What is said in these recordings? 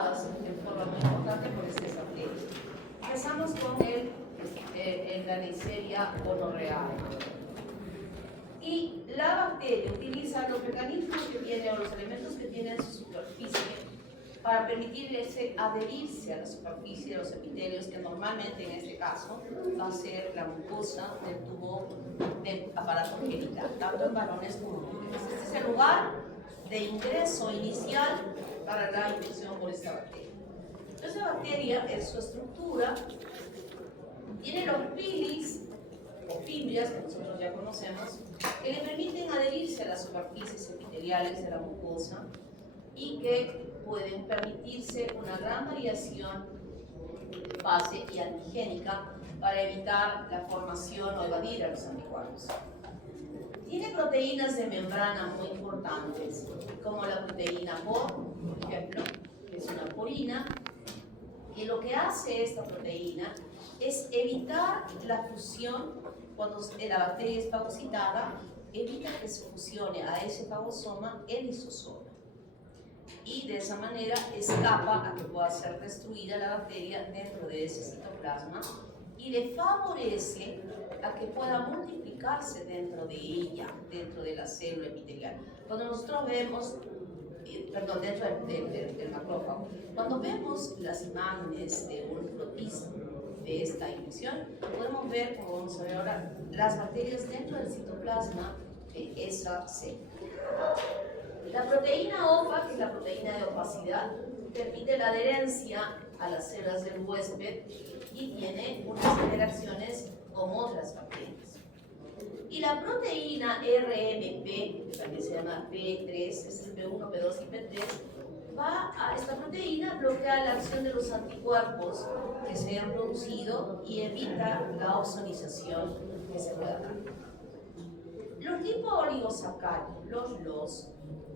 en forma muy importante por estas bacterias. Empezamos con la Neisseria gonorrhoeae. Y la bacteria utiliza los mecanismos que tiene o los elementos que tiene en su superficie para permitirle adherirse a la superficie de los epitelios, que normalmente en este caso va a ser la mucosa del tubo del aparato genital, tanto en varones como en mujeres. Este es el lugar de ingreso inicial para la infección por esta bacteria. Entonces, la bacteria, en su estructura, tiene los pilis o fibrias, que nosotros ya conocemos, que le permiten adherirse a las superficies epiteliales de la mucosa y que pueden permitirse una gran variación de fase y antigénica para evitar la formación o evadir a los anticuerpos. Tiene proteínas de membrana muy importantes, como la proteína POR, por ejemplo, que es una porina, que lo que hace esta proteína es evitar la fusión. Cuando la bacteria es fagocitada, evita que se fusione a ese fagosoma el lisosoma. Y de esa manera escapa a que pueda ser destruida la bacteria dentro de ese citoplasma y le favorece a que pueda multiplicarse dentro de ella, dentro de la célula epitelial. Cuando nosotros vemos, dentro del macrófago, cuando vemos las imágenes de un flotismo de esta infección, podemos ver, como vamos a ver ahora, las bacterias dentro del citoplasma de esa célula. La proteína OPA, que es la proteína de opacidad, permite la adherencia a las células del huésped y tiene unas interacciones con otras bacterias. Y la proteína RMP, que también se llama P3, este es P1, P2 y P3, va a esta proteína, bloquea la acción de los anticuerpos que se han producido y evita la ozonización que se pueda dar. Los lipooligosaccáridos, los LOS,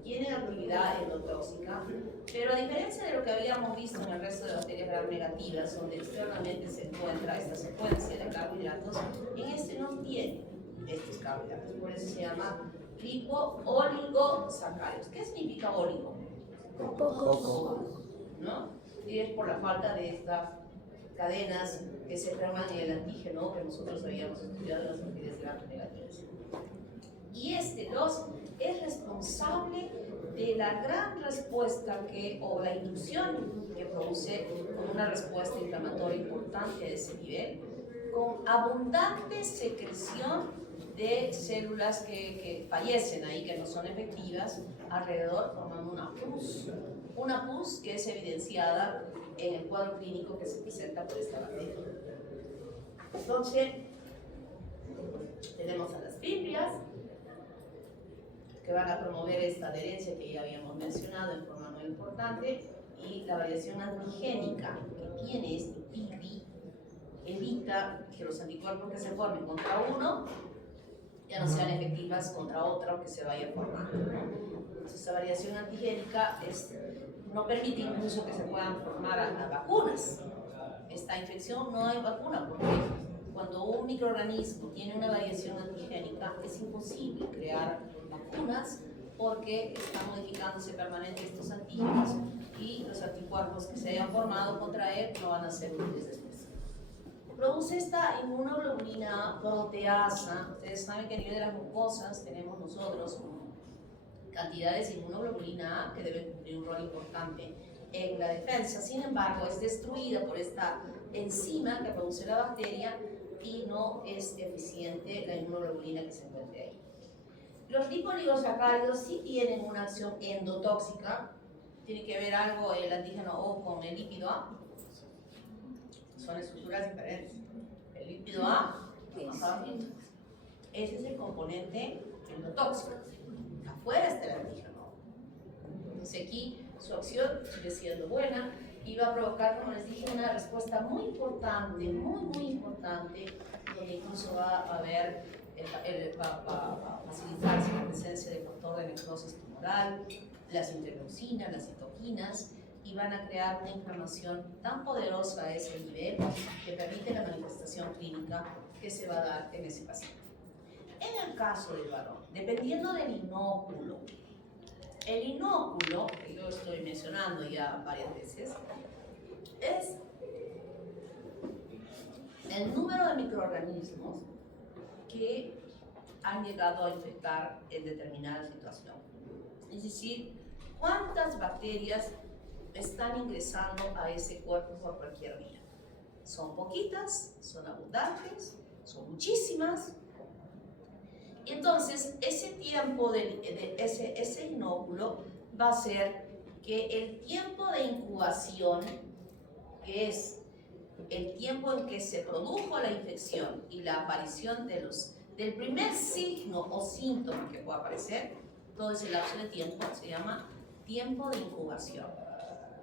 tienen actividad endotóxica, pero a diferencia de lo que habíamos visto en el resto de bacterias gram negativas, donde externamente se encuentra esta secuencia de carbohidratos, en este no tiene estos carbohidratos, por eso se llama lipooligosaccáridos. ¿Qué significa oligo? Poco, ¿no? Y es por la falta de estas cadenas que se forman en el antígeno que nosotros habíamos estudiado en las bacterias gram negativas. Y este LOS es responsable de la gran respuesta o la inducción que produce con una respuesta inflamatoria importante a ese nivel, con abundante secreción de células que fallecen ahí, que no son efectivas, alrededor formando una pus que es evidenciada en el cuadro clínico que se presenta por esta bacteria. Entonces, tenemos a las fibrias, que van a promover esta adherencia que ya habíamos mencionado en forma muy importante, y la variación antigénica que tiene este PIRI evita que los anticuerpos que se formen contra uno ya no sean efectivas contra otro que se vaya formando, ¿no? Entonces, esta variación antigénica no permite incluso que se puedan formar vacunas. Esta infección no hay vacuna porque cuando un microorganismo tiene una variación antigénica es imposible crear vacunas porque están modificándose permanentemente estos antígenos y los anticuerpos que se hayan formado contra él no van a ser útiles después. Produce esta inmunoglobulina proteasa. Ustedes saben que a nivel de las mucosas tenemos nosotros cantidades de inmunoglobulina A que deben cumplir un rol importante en la defensa. Sin embargo, es destruida por esta enzima que produce la bacteria y no es eficiente la inmunoglobulina que se encuentre ahí. Los lipooligosaccáridos sí tienen una acción endotóxica. Tiene que ver algo el antígeno O con el lípido A. Son estructuras diferentes. El lípido A, ese es el componente endotóxico. Afuera está el antígeno. Entonces aquí su acción sigue siendo buena y va a provocar, como les dije, una respuesta muy importante, muy importante, donde incluso va a haber, va a facilitarse la presencia de factor de necrosis tumoral, las interleucinas, las citoquinas, y van a crear una inflamación tan poderosa a ese nivel que permite la manifestación clínica que se va a dar en ese paciente. En el caso del varón, dependiendo del inóculo El inóculo, que yo estoy mencionando ya varias veces, es el número de microorganismos que han llegado a infectar en determinada situación. Es decir, cuántas bacterias están ingresando a ese cuerpo por cualquier vía. Son poquitas, son abundantes, son muchísimas. Y entonces, ese tiempo ese inóculo va a ser que el tiempo de incubación, que es el tiempo en que se produjo la infección y la aparición del primer signo o síntoma que pueda aparecer, todo ese lapso de tiempo se llama tiempo de incubación.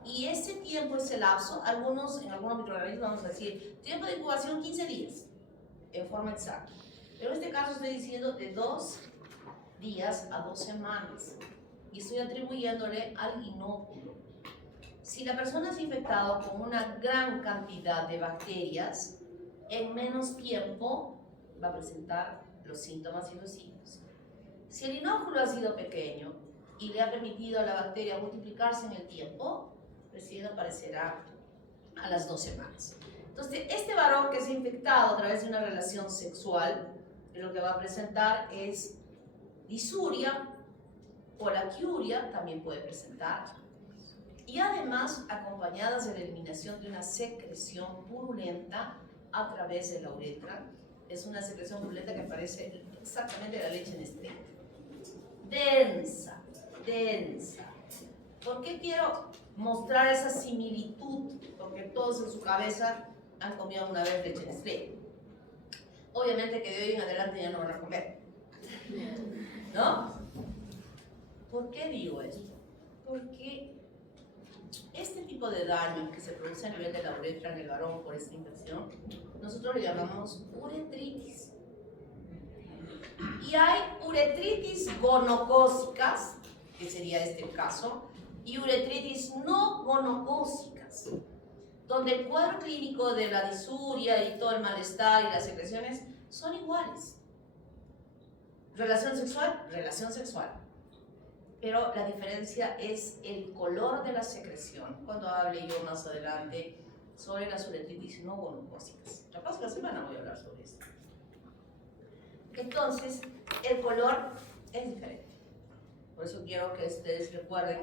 Y ese tiempo, ese lapso, en algunos microorganismos vamos a decir, tiempo de incubación 15 días, en forma exacta. Pero en este caso estoy diciendo de 2 días a 2 semanas. Y estoy atribuyéndole al inóculo. Si la persona es infectada con una gran cantidad de bacterias, en menos tiempo va a presentar los síntomas y los signos. Si el inóculo ha sido pequeño y le ha permitido a la bacteria multiplicarse en el tiempo, recién aparecerá a las 2 semanas. Entonces, este varón que se ha infectado a través de una relación sexual, lo que va a presentar es disuria, polaquiuria, también puede presentar, y además acompañadas de la eliminación de una secreción purulenta a través de la uretra. Es una secreción purulenta que parece exactamente la leche en estrella. Densa, densa. ¿Por qué quiero mostrar esa similitud? Porque todos en su cabeza han comido una vez leche en estrella. Obviamente que de hoy en adelante ya no van a comer, ¿no? ¿Por qué digo esto? Porque este tipo de daño que se produce a nivel de la uretra en el varón por esta infección, nosotros le llamamos uretritis. Y hay uretritis gonocócicas, que sería este el caso, y uretritis no gonocócicas, donde el cuadro clínico de la disuria y todo el malestar y las secreciones son iguales. Relación sexual, relación sexual. Pero la diferencia es el color de la secreción, cuando hable yo más adelante sobre las uretritis no gonocócicas. La próxima semana voy a hablar sobre esto. Entonces, el color es diferente. Por eso quiero que ustedes recuerden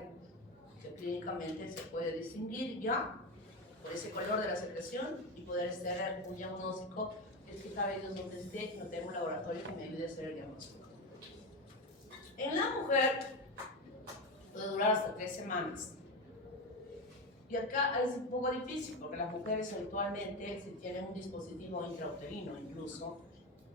que clínicamente se puede distinguir ya por ese color de la secreción y poder hacer un diagnóstico. Es que cada vez donde esté, no tengo un laboratorio que me ayude a hacer el diagnóstico. En la mujer puede durar hasta 3 semanas. Y acá es un poco difícil porque las mujeres habitualmente, si tienen un dispositivo intrauterino incluso,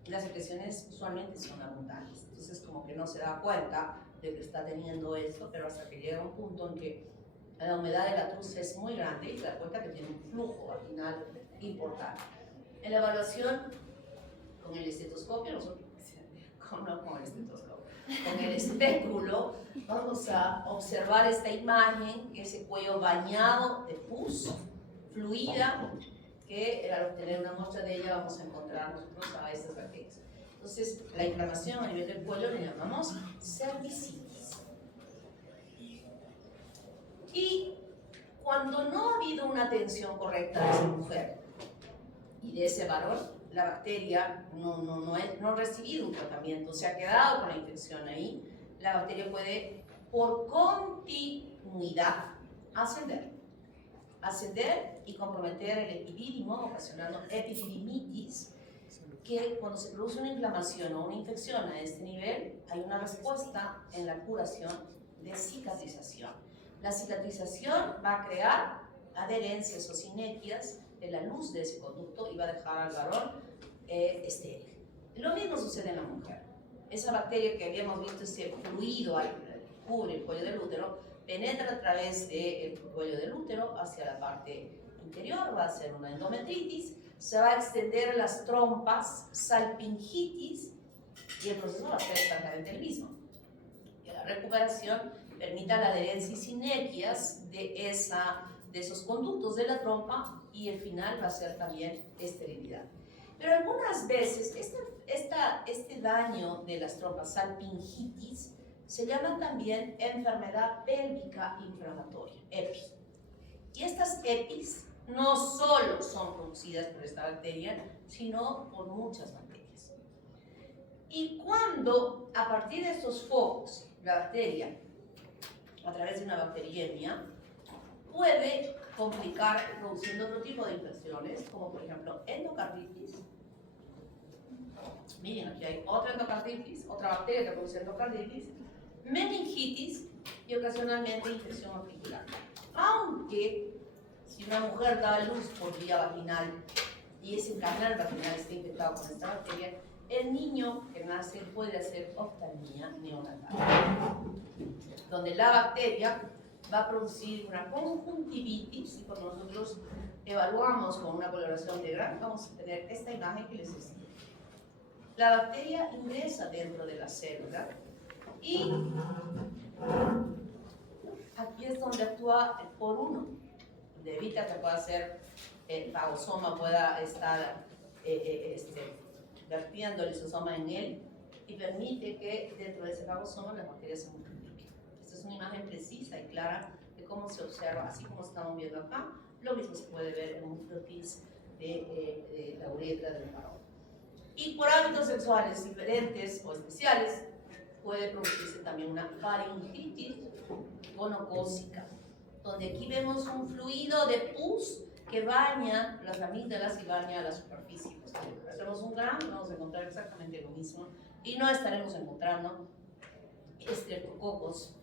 las secreciones usualmente son abundantes. Entonces como que no se da cuenta de que está teniendo esto, pero hasta que llega un punto en que la humedad de la truz es muy grande y se da cuenta que tiene un flujo vaginal importante. En la evaluación con el estetoscopio, con el espéculo, vamos a observar esta imagen, ese cuello bañado de pus fluida, que al obtener una muestra de ella vamos a encontrar nosotros a estas bacterias. Entonces, la inflamación a nivel del cuello le llamamos cervicitis. Y cuando no ha habido una atención correcta de esa mujer y de ese varón, la bacteria no ha recibido un tratamiento, se ha quedado con la infección ahí, la bacteria puede, por continuidad, ascender y comprometer el epidídimo, ocasionando epididimitis, que cuando se produce una inflamación o una infección a este nivel, hay una respuesta en la curación de cicatrización. La cicatrización va a crear adherencias o sinequias de la luz de ese conducto y va a dejar al varón estéril. Lo mismo sucede en la mujer. Esa bacteria que habíamos visto, ese fluido que cubre el cuello del útero, penetra a través del cuello del útero hacia la parte interior, va a ser una endometritis, se va a extender las trompas, salpingitis, y el proceso va a ser exactamente el mismo. Y la recuperación permita la adherencia y sinequias de esos conductos de la trompa, y el final va a ser también esterilidad. Pero algunas veces este daño de las trompas, salpingitis, se llama también enfermedad pélvica inflamatoria, EPI. Y estas EPIs no solo son producidas por esta bacteria, sino por muchas bacterias. Y cuando a partir de estos focos la bacteria, a través de una bacteriemia, puede complicar produciendo otro tipo de infecciones, como por ejemplo endocarditis. Miren, aquí hay otra endocarditis, otra bacteria que produce endocarditis, meningitis y ocasionalmente infección auricular. Aunque si una mujer da a luz por vía vaginal y ese canal vaginal está infectado con esta bacteria, el niño que nace puede hacer oftalmia neonatal, donde la bacteria va a producir una conjuntivitis, y cuando nosotros evaluamos con una coloración de Gram, vamos a tener esta imagen que les explico. La bacteria ingresa dentro de la célula y aquí es donde actúa el por 1, donde evita que pueda ser el fagosoma, pueda estar vertiendo el lisosoma en él y permite que dentro de ese fagosoma las bacterias se multipliquen. Esta es una imagen precisa y clara de cómo se observa, así como estamos viendo acá. Lo mismo se puede ver en un frotis de la uretra del varón. Y por hábitos sexuales diferentes o especiales puede producirse también una faringitis gonocócica, donde aquí vemos un fluido de pus que baña las amígdalas y baña la superficie. Hacemos un Gram, vamos a encontrar exactamente lo mismo y no estaremos encontrando estreptococos,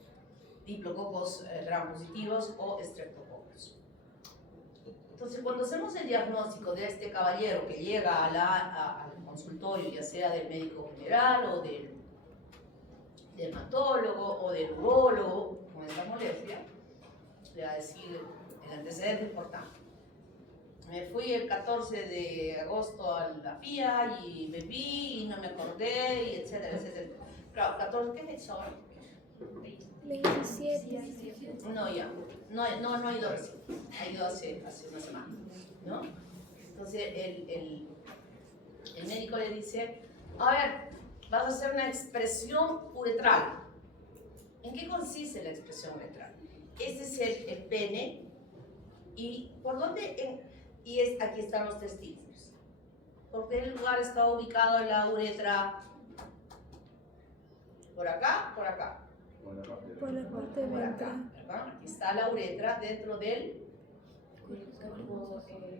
diplococos Gram positivos o estreptococos. Entonces, cuando hacemos el diagnóstico de este caballero que llega al consultorio, ya sea del médico general o del dermatólogo o del urólogo con esta molestia, le va a decir el antecedente importante. Me fui el 14 de agosto a la FIA y bebí y no me acordé, y etcétera, etcétera. Claro, 14, ¿qué fecha ahora? 27. No, ya, no ha ido recién, ha ido hace una semana, ¿no? Entonces el médico le dice, a ver, vas a hacer una expresión uretral. ¿En qué consiste la expresión uretral? Este es el pene, y ¿por dónde? Aquí están los testículos. ¿Por qué lugar está ubicado la uretra? ¿Por acá? ¿Por acá? Por la parte Por acá, ventral. ¿verdad? Aquí está la uretra dentro del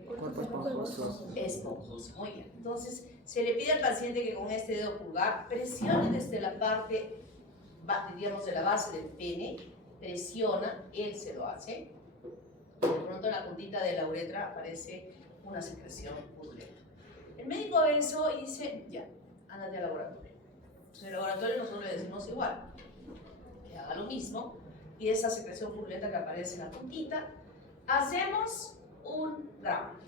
Cuerpo esponjoso. esponjoso. Muy bien. Entonces, se le pide al paciente que con este dedo pulgar presione desde la parte, digamos, de la base del pene, presiona, él se lo hace, y de pronto en la puntita de la uretra aparece una secreción purulenta. El médico ve eso y dice, ya, ándate al laboratorio. Entonces, en el laboratorio nosotros le decimos igual, que haga lo mismo, y esa secreción purulenta que aparece en la puntita, hacemos un Gram.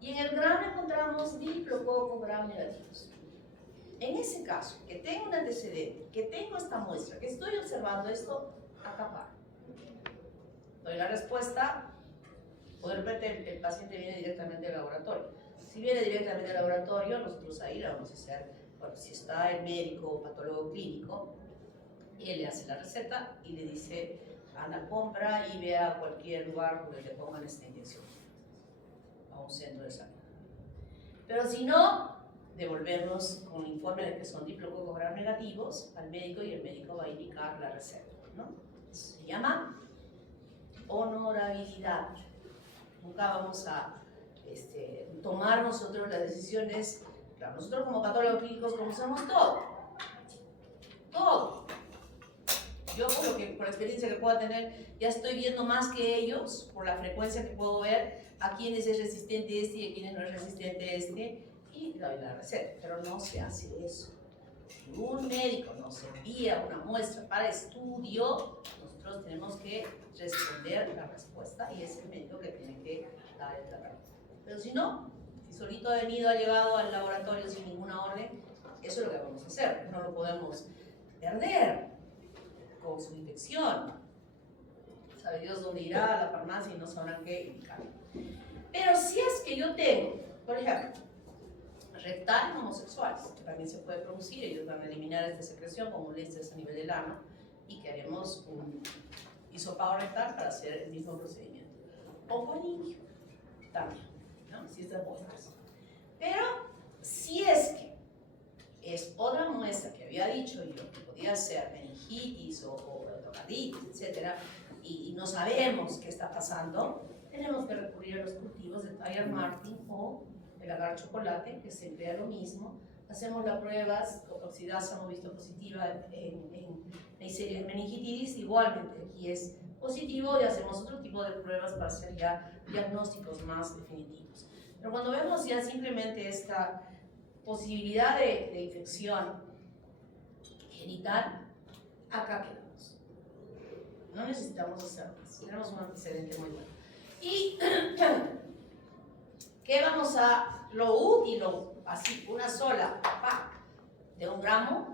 Y en el Gram encontramos diplococos Gram negativos. En ese caso, que tengo un antecedente, que tengo esta muestra, que estoy observando esto, acá para. Doy la respuesta, o de repente el paciente viene directamente al laboratorio. Si viene directamente al laboratorio, nosotros ahí le vamos a hacer, bueno, si está el médico o patólogo clínico, él le hace la receta y le dice, anda, compra y ve a cualquier lugar donde te pongan esta inyección, a un centro de salud. Pero si no, devolvernos con un informe de que son diplococos Gram negativos al médico, y el médico va a indicar la receta, ¿no? Se llama honorabilidad. Nunca vamos a tomar nosotros las decisiones. Claro, nosotros como patólogos clínicos conocemos todo. Yo por la experiencia que pueda tener, ya estoy viendo más que ellos, por la frecuencia que puedo ver, a quiénes es resistente este y a quiénes no es resistente este, y doy la receta. Pero no se hace eso. Si un médico nos envía una muestra para estudio, nosotros tenemos que responder la respuesta, y es el médico que tiene que dar el tratamiento. Pero si no, si solito ha llegado al laboratorio sin ninguna orden, eso es lo que vamos a hacer. No lo podemos perder con su infección. Sabe Dios dónde irá a la farmacia y no sabrán qué indicar. Pero si es que yo tengo, por ejemplo, rectal en homosexuales, que también se puede producir. Ellos van a eliminar esta secreción con molestias a nivel del ano y que haremos un hisopado rectal para hacer el mismo procedimiento. O faringio también, ¿no? Si estas muestras. Pero si es que es otra muestra que había dicho yo que podía ser meningitis o endocarditis, etc., y no sabemos qué está pasando, tenemos que recurrir a los cultivos de Thayer Martin o el agar chocolate, que se emplea lo mismo. Hacemos las pruebas, cotoxidasa hemos visto positiva en Neisseria meningitis, igualmente aquí es positivo y hacemos otro tipo de pruebas para hacer ya diagnósticos más definitivos. Pero cuando vemos ya simplemente esta posibilidad de infección genital, acá quedamos. No necesitamos hacer más, tenemos un antecedente muy bueno. Y ¿qué vamos a, lo útil, así, una sola, de 1 gramo,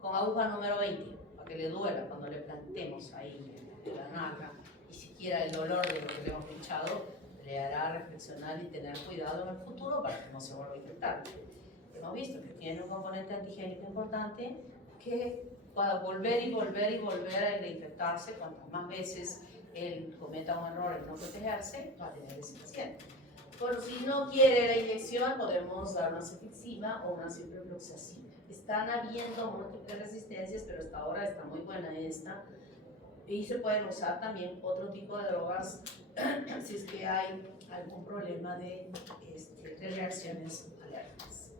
con aguja número 20, para que le duela cuando le plantemos ahí en la nalga, y siquiera el dolor de lo que le hemos pinchado le hará reflexionar y tener cuidado en el futuro para que no se vuelva a infectar. Hemos visto que tiene un componente antigénico importante que pueda volver y volver y volver a reinfectarse. Cuantas más veces él cometa un error en no protegerse, va a tener ese paciente. Por si no quiere la inyección, podemos dar una cefixima o una ciprofloxacina. Están habiendo múltiples resistencias, pero hasta ahora está muy buena esta. Y se pueden usar también otro tipo de drogas si es que hay algún problema de reacciones alérgicas.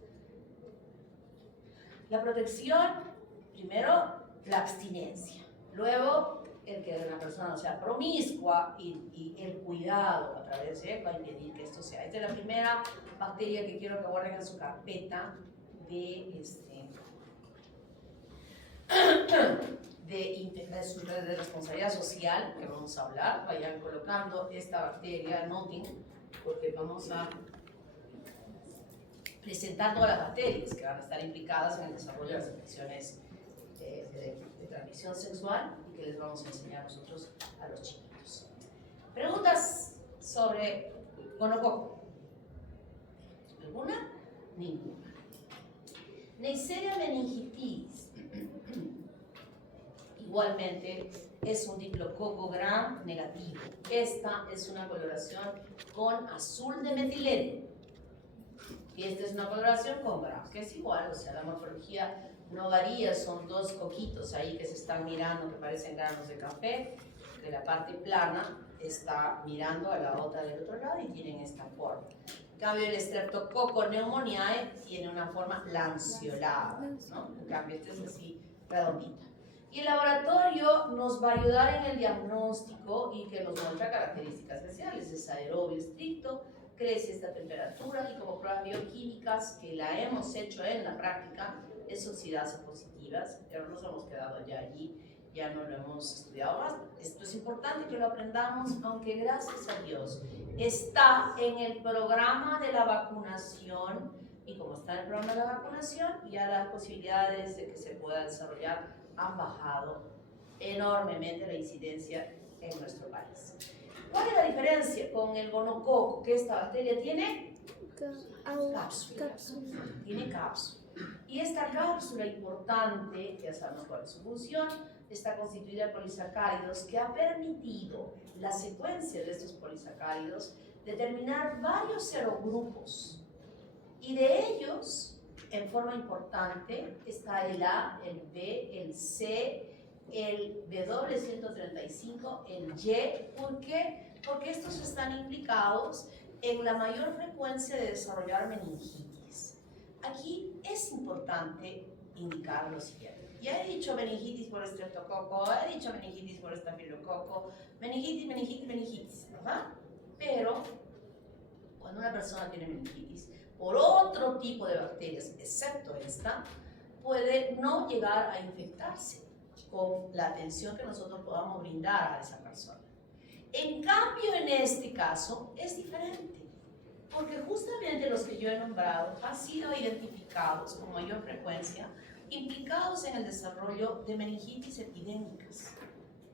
La protección, primero la abstinencia, luego el que una persona no sea promiscua y el cuidado a través de él va a impedir que esto sea. Esta es la primera bacteria que quiero que guarden en su carpeta de responsabilidad social, que vamos a hablar. Vayan colocando esta bacteria, noting, porque vamos a presentar todas las bacterias que van a estar implicadas en el desarrollo de las infecciones de transmisión sexual y que les vamos a enseñar nosotros a los chiquitos. Preguntas sobre gonococo. ¿Alguna? Ninguna. Neisseria meningitis. Igualmente es un diplococo gram negativo. Esta es una coloración con azul de metileno. Y esta es una coloración con gram, que es igual, o sea, la morfología no varía, son dos coquitos ahí que se están mirando, que parecen granos de café, que la parte plana está mirando a la otra del otro lado y tienen esta forma. En cambio, el Streptococcus pneumoniae tiene una forma lanceolada, ¿no? En cambio, este es así, redondita. Y el laboratorio nos va a ayudar en el diagnóstico y que nos muestra características especiales. Es aerobio estricto, crece esta temperatura y como pruebas bioquímicas que la hemos hecho en la práctica, es oxidasa positivas, pero nos hemos quedado ya allí, ya no lo hemos estudiado más. Esto es importante que lo aprendamos, aunque gracias a Dios está en el programa de la vacunación y como está en el programa de la vacunación, ya las posibilidades de que se pueda desarrollar han bajado enormemente la incidencia en nuestro país. ¿Cuál es la diferencia con el gonococo? Que esta bacteria tiene cápsula. Tiene cápsula. Y esta cápsula importante, ya sabemos cuál es su función, está constituida de polisacáridos que ha permitido la secuencia de estos polisacáridos determinar varios serogrupos. Y de ellos, en forma importante, está el A, el B, el C, el W135, el Y. ¿Por qué? Porque estos están implicados en la mayor frecuencia de desarrollar meningitis. Aquí es importante indicar lo siguiente. Ya he dicho meningitis por estreptococo, he dicho meningitis por estafilococo, meningitis, ¿verdad? Pero cuando una persona tiene meningitis por otro tipo de bacterias, excepto esta, puede no llegar a infectarse con la atención que nosotros podamos brindar a esa persona. En cambio, en este caso, es diferente, porque justamente los que yo he nombrado han sido identificados con mayor frecuencia, implicados en el desarrollo de meningitis epidémicas.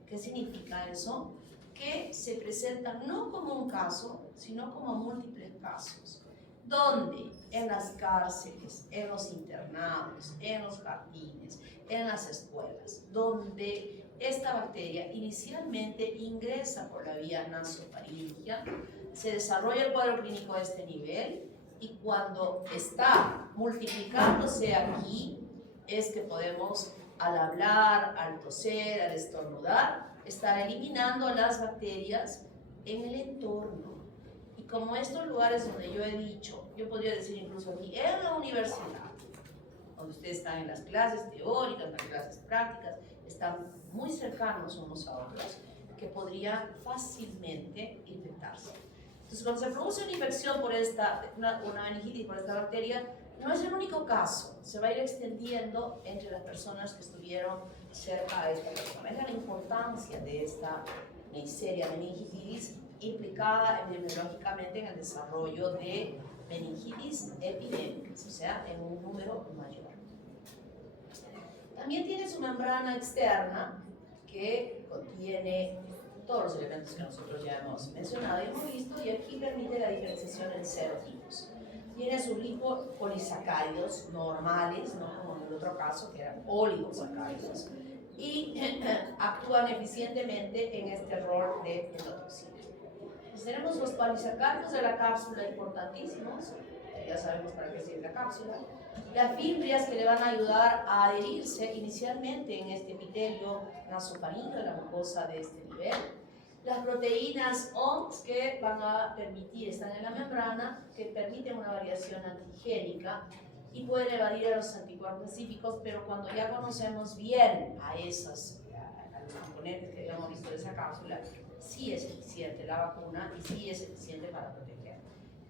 ¿Qué significa eso? Que se presentan no como un caso, sino como múltiples casos. donde en las cárceles, en los internados, en los jardines, en las escuelas, donde esta bacteria inicialmente ingresa por la vía nasofaríngea, se desarrolla el cuadro clínico a este nivel y cuando está multiplicándose aquí es que podemos, al hablar, al toser, al estornudar, estar eliminando las bacterias en el entorno. Y como estos lugares donde yo he dicho, yo podría decir incluso aquí en la universidad, donde ustedes están en las clases teóricas, en las clases prácticas, están muy cercanos unos a otros, que podrían fácilmente infectarse. Entonces, cuando se produce una infección por una meningitis por esta bacteria, no es el único caso, se va a ir extendiendo entre las personas que estuvieron cerca a esta persona. Es la importancia de esta Neisseria meningitis implicada epidemiológicamente en el desarrollo de meningitis epidémicas, o sea, en un número mayor. También tiene su membrana externa que contiene todos los elementos que nosotros ya hemos mencionado y hemos visto, y aquí permite la diferenciación en serotipos. Tiene sus lipopolisacáridos normales, no como en el otro caso que eran oligosacáridos, y actúan eficientemente en este rol de endotoxina. Pues tenemos los polisacáridos de la cápsula importantísimos, ya sabemos para qué sirve la cápsula. Las fibrias que le van a ayudar a adherirse inicialmente en este epitelio nasofaríngeo, la mucosa de este nivel. Las proteínas OMS que van a permitir, están en la membrana, que permiten una variación antigénica y pueden evadir a los anticuerpos específicos, pero cuando ya conocemos bien a los componentes que habíamos visto de esa cápsula, sí es eficiente la vacuna y sí es eficiente para proteger.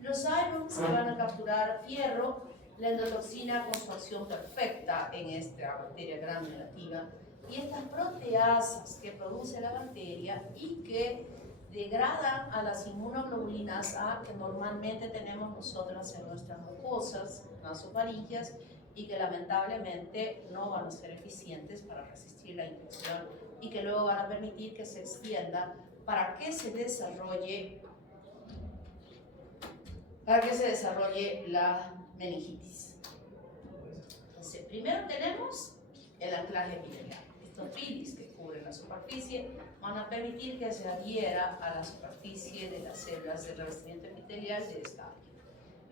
Los ions que van a capturar fierro, la endotoxina con su acción perfecta en esta bacteria gram negativa, y estas proteasas que produce la bacteria y que degradan a las inmunoglobulinas A que normalmente tenemos nosotras en nuestras mucosas nasofaringias y que lamentablemente no van a ser eficientes para resistir la infección y que luego van a permitir que se extienda para que se desarrolle la meningitis. Entonces, primero tenemos el anclaje epitelial. Estos filis que cubren la superficie van a permitir que se adhiera a la superficie de las células del revestimiento epitelial de esta área.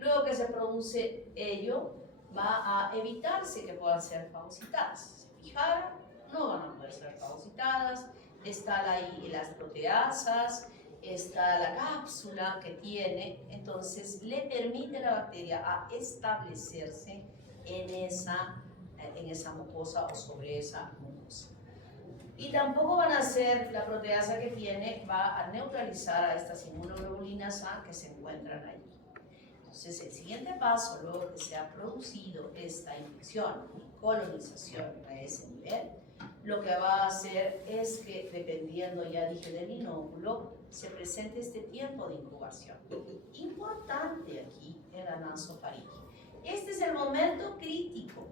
Luego que se produce ello, va a evitarse que puedan ser fagocitadas. Si fijaron, no van a poder ser fagocitadas. Están ahí las proteasas, está la cápsula que tiene, entonces le permite a la bacteria a establecerse en esa mucosa o sobre esa mucosa. Y tampoco van a hacer, la proteasa que tiene va a neutralizar a estas inmunoglobulinas A que se encuentran allí. Entonces el siguiente paso, luego que se ha producido esta infección y colonización a ese nivel, lo que va a hacer es que, dependiendo, ya dije, del inóculo, se presente este tiempo de incubación. Importante aquí en la nasofaringe. Este es el momento crítico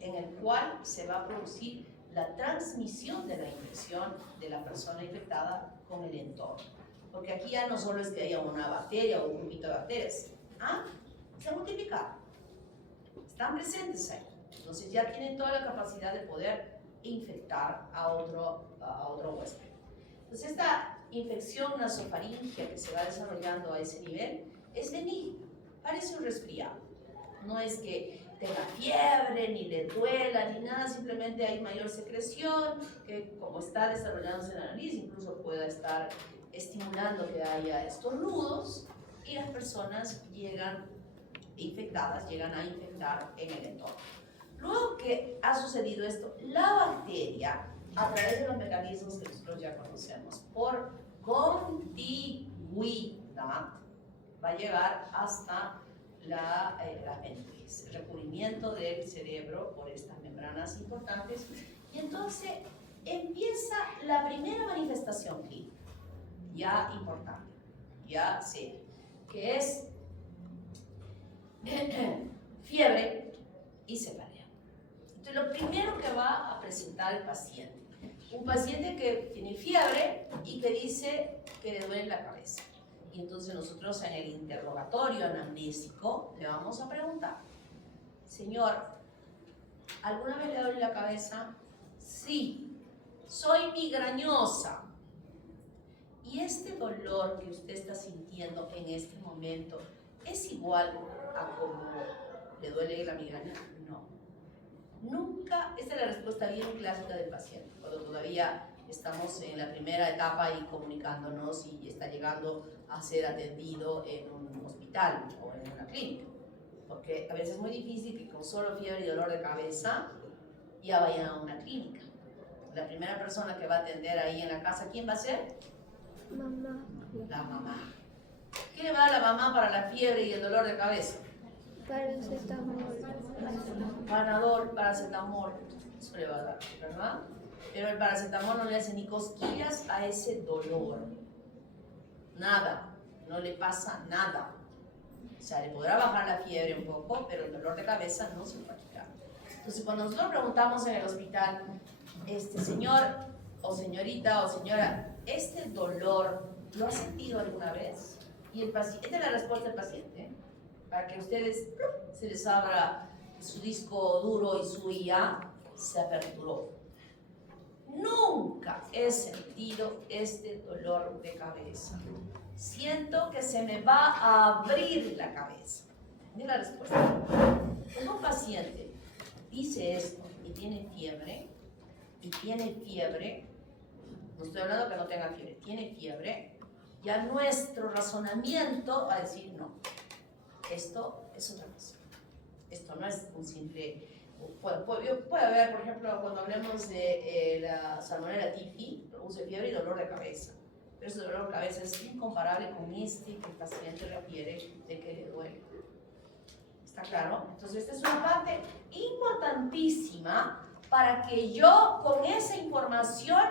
en el cual se va a producir la transmisión de la infección de la persona infectada con el entorno. Porque aquí ya no solo es que haya una bacteria o un grupito de bacterias, se multiplican, están presentes ahí. Entonces ya tienen toda la capacidad de poder infectar a otro huésped. Entonces esta infección nasofaringea que se va desarrollando a ese nivel es benigna, parece un resfriado. No es que tenga fiebre, ni le duela, ni nada, simplemente hay mayor secreción, que como está desarrollándose en la nariz, incluso pueda estar estimulando que haya estornudos, y las personas llegan infectadas, llegan a infectar en el entorno. Luego que ha sucedido esto, la bacteria, a través de los mecanismos que nosotros ya conocemos, por contigüidad, va a llegar hasta la apéndice, el recubrimiento del cerebro por estas membranas importantes, y entonces empieza la primera manifestación clínica, ya importante, ya seria, que es fiebre y cefalea. Entonces, lo primero que va a presentar el paciente, un paciente que tiene fiebre y que dice que le duele la cabeza, Y entonces nosotros en el interrogatorio anamnésico le vamos a preguntar, señor, ¿alguna vez le duele la cabeza? Sí, soy migrañosa. Y este dolor que usted está sintiendo en este momento, ¿es igual a como le duele la migraña? No. Nunca, esta es la respuesta bien clásica del paciente, cuando todavía estamos en la primera etapa y comunicándonos y está llegando a ser atendido en un hospital o en una clínica. Porque a veces es muy difícil que con solo fiebre y dolor de cabeza ya vayan a una clínica. La primera persona que va a atender ahí en la casa, ¿quién va a ser? Mamá. La mamá. ¿Qué le va a dar la mamá para la fiebre y el dolor de cabeza? Paracetamol. Panadol, paracetamol, eso le va a dar, ¿verdad? Pero el paracetamol no le hace ni cosquillas a ese dolor. Nada, no le pasa nada. O sea, le podrá bajar la fiebre un poco, pero el dolor de cabeza no se va a quitar. Entonces, cuando nosotros preguntamos en el hospital, señor o señorita o señora, ¿este dolor lo ha sentido alguna vez? Y el paciente, esta es la respuesta del paciente, ¿eh? Para que ustedes se les abra su disco duro y su IA se aperturó. Nunca he sentido este dolor de cabeza. Siento que se me va a abrir la cabeza. Miren la respuesta. Cuando un paciente dice esto y tiene fiebre, no estoy hablando que no tenga fiebre, tiene fiebre, ya nuestro razonamiento va a decir no, esto es otra cosa. Esto no es un simple... Puede haber, por ejemplo, cuando hablemos de la salmonella typhi, produce fiebre y dolor de cabeza. Pero ese dolor de cabeza es incomparable con este que el paciente refiere de que le duele. ¿Está claro? Entonces, esta es una parte importantísima para que yo con esa información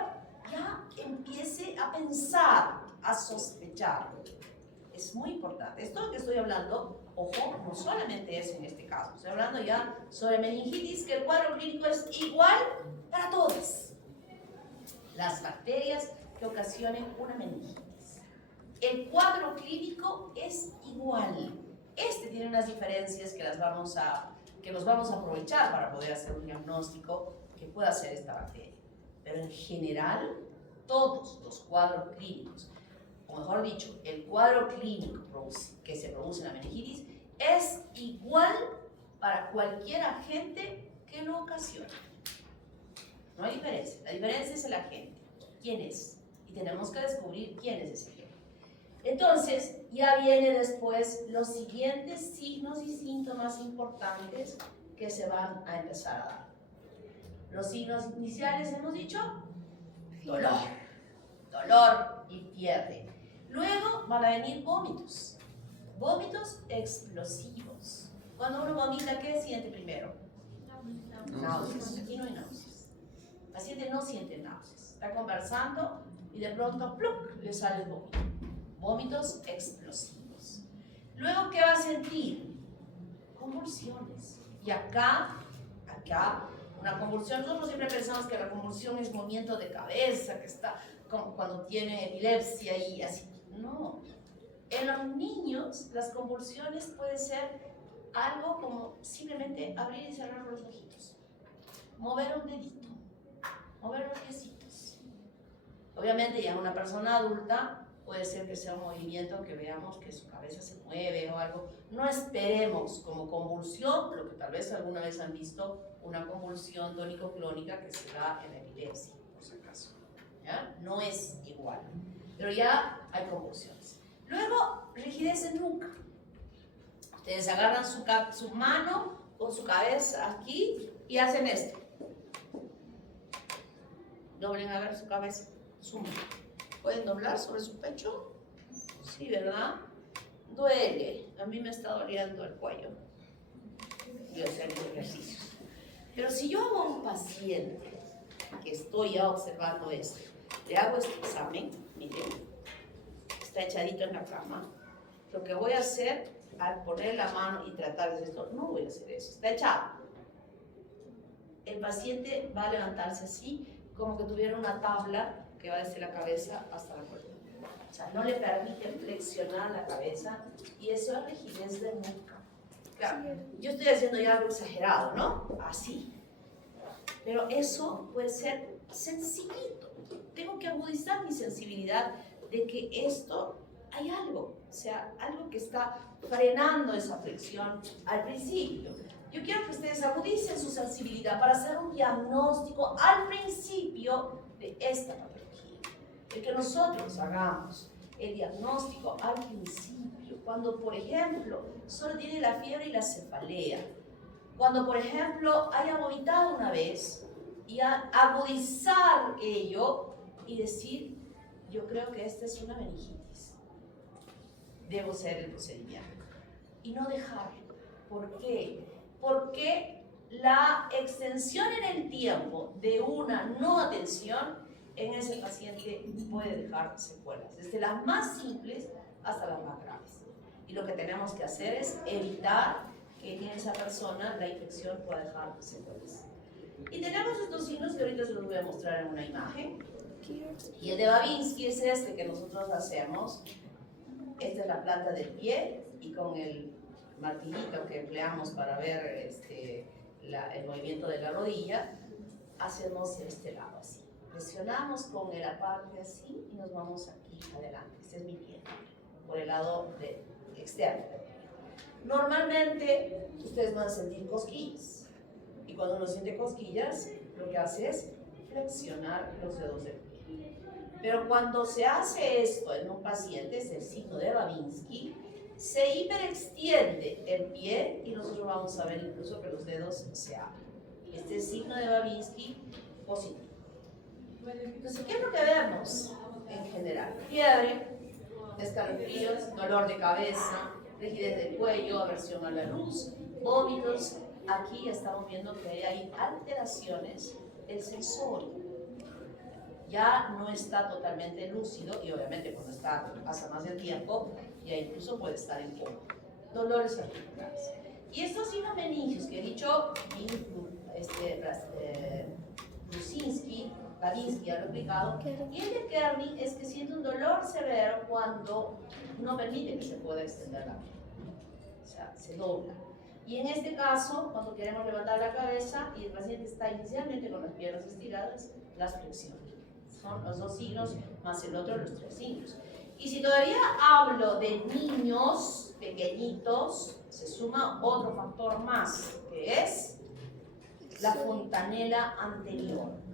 ya empiece a pensar, a sospechar. Es muy importante. Esto que estoy hablando, ojo, no solamente es en este caso. Estoy hablando ya sobre meningitis, que el cuadro clínico es igual para todas las bacterias que ocasionen una meningitis. El cuadro clínico es igual. Tiene unas diferencias que nos vamos a aprovechar para poder hacer un diagnóstico que pueda ser esta bacteria. Pero en general, todos los cuadros clínicos, o mejor dicho, el cuadro clínico que se produce en la meningitis es igual para cualquier agente que lo ocasione. No hay diferencia. La diferencia es el agente. ¿Quién es? Y tenemos que descubrir quién es ese agente. Entonces, ya vienen después los siguientes signos y síntomas importantes que se van a empezar a dar. Los signos iniciales, hemos dicho, dolor y fiebre. Luego van a venir vómitos explosivos. Cuando uno vomita, ¿qué siente primero? Náuseas. Aquí no hay náuseas. El paciente no siente náuseas. Está conversando y de pronto, ¡pluc!, le sale el vómito. Vómitos explosivos. Luego, ¿qué va a sentir? Convulsiones. Y acá, una convulsión, nosotros siempre pensamos que la convulsión es movimiento de cabeza, que está como cuando tiene epilepsia y así. No. En los niños, las convulsiones pueden ser algo como simplemente abrir y cerrar los ojitos, mover un dedito, mover los piecitos. Obviamente, ya una persona adulta puede ser que sea un movimiento que veamos que su cabeza se mueve o algo. No esperemos como convulsión, lo que tal vez alguna vez han visto, una convulsión tónico-clónica que se da en la epilepsia, por si acaso. ¿Ya? No es igual, pero ya hay convulsiones. Luego, rigidez en nuca. Ustedes agarran su mano con su cabeza aquí y hacen esto. Doblen a ver su cabeza, su mano. ¿Pueden doblar sobre su pecho? Sí, ¿verdad? Duele. A mí me está doliendo el cuello. Voy a hacer ejercicios. Pero si yo hago a un paciente que estoy ya observando esto, le hago este examen, miren, está echadito en la cama. Lo que voy a hacer al poner la mano y tratar de esto, no voy a hacer eso, está echado. El paciente va a levantarse así, como que tuviera una tabla que va desde la cabeza hasta la columna. O sea, no le permite flexionar la cabeza y eso es rigidez de nuca. Claro, yo estoy haciendo ya algo exagerado, ¿no? Así. Pero eso puede ser sencillito. Tengo que agudizar mi sensibilidad de que esto hay algo, o sea, algo que está frenando esa flexión al principio. Yo quiero que ustedes agudicen su sensibilidad para hacer un diagnóstico al principio de esta patología. El que nosotros hagamos el diagnóstico al principio, cuando por ejemplo solo tiene la fiebre y la cefalea, cuando por ejemplo haya vomitado una vez y agudizar ello y decir, yo creo que esta es una meningitis, debo hacer el procedimiento y no dejarlo. ¿Por qué? Porque la extensión en el tiempo de una no atención en ese paciente puede dejar secuelas, desde las más simples hasta las más graves. Y lo que tenemos que hacer es evitar que en esa persona la infección pueda dejar secuelas. Y tenemos estos signos que ahorita se los voy a mostrar en una imagen. Y el de Babinski es este que nosotros hacemos. Esta es la planta del pie y con el martillito que empleamos para ver el movimiento de la rodilla, hacemos de este lado así. Presionamos con la parte así y nos vamos aquí adelante. Este es mi pie, por el lado externo. Normalmente ustedes van a sentir cosquillas y cuando uno siente cosquillas lo que hace es flexionar los dedos del pie. Pero cuando se hace esto en un paciente, es el signo de Babinski, se hiperextiende el pie y nosotros vamos a ver incluso que los dedos se abren. Este es el signo de Babinski positivo. Entonces, ¿qué es lo que vemos en general? Fiebre, escalofríos, dolor de cabeza, rigidez del cuello, aversión a la luz, vómitos. Aquí estamos viendo que hay alteraciones del sensorio. Ya no está totalmente lúcido y obviamente cuando pasa más del tiempo ya incluso puede estar en coma. Dolores articulares. Y estos signos meningios que he dicho, Babinski ha replicado, y el de Kearney es que siente un dolor severo cuando no permite que se pueda extender la pierna. O sea, se dobla. Y en este caso, cuando queremos levantar la cabeza y el paciente está inicialmente con las piernas estiradas, las flexiones. Son los dos signos más el otro, los tres signos. Y si todavía hablo de niños pequeñitos, se suma otro factor más, que es la fontanela anterior.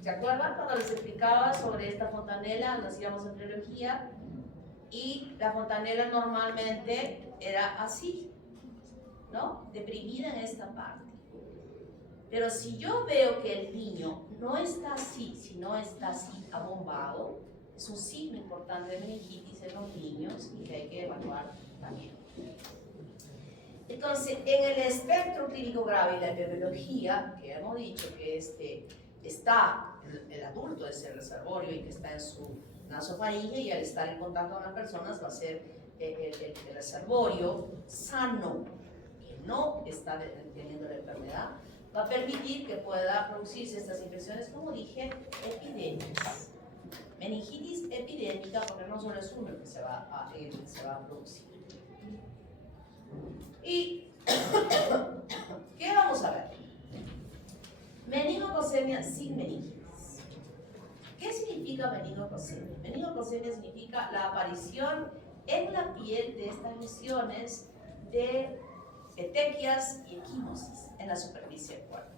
¿Se acuerdan cuando les explicaba sobre esta fontanela? Lo hacíamos en biología y la fontanela normalmente era así, ¿no? Deprimida en esta parte. Pero si yo veo que el niño no está así, sino está así abombado, es un signo importante de meningitis en los niños y que hay que evaluar también. Entonces, en el espectro clínico grave y la epidemiología, que hemos dicho que está el adulto es el reservorio y que está en su nasofaringe y al estar en contacto con las personas va a ser el reservorio sano, que no está teniendo la enfermedad, va a permitir que pueda producirse estas infecciones, como dije, epidémicas. Meningitis epidémica, porque no solo es uno que se va a producir. ¿Y qué vamos a ver? Meningococcemia sin meningitis. ¿Qué significa meningococcemia? Meningococcemia significa la aparición en la piel de estas lesiones de petequias y equimosis en la superficie del cuerpo.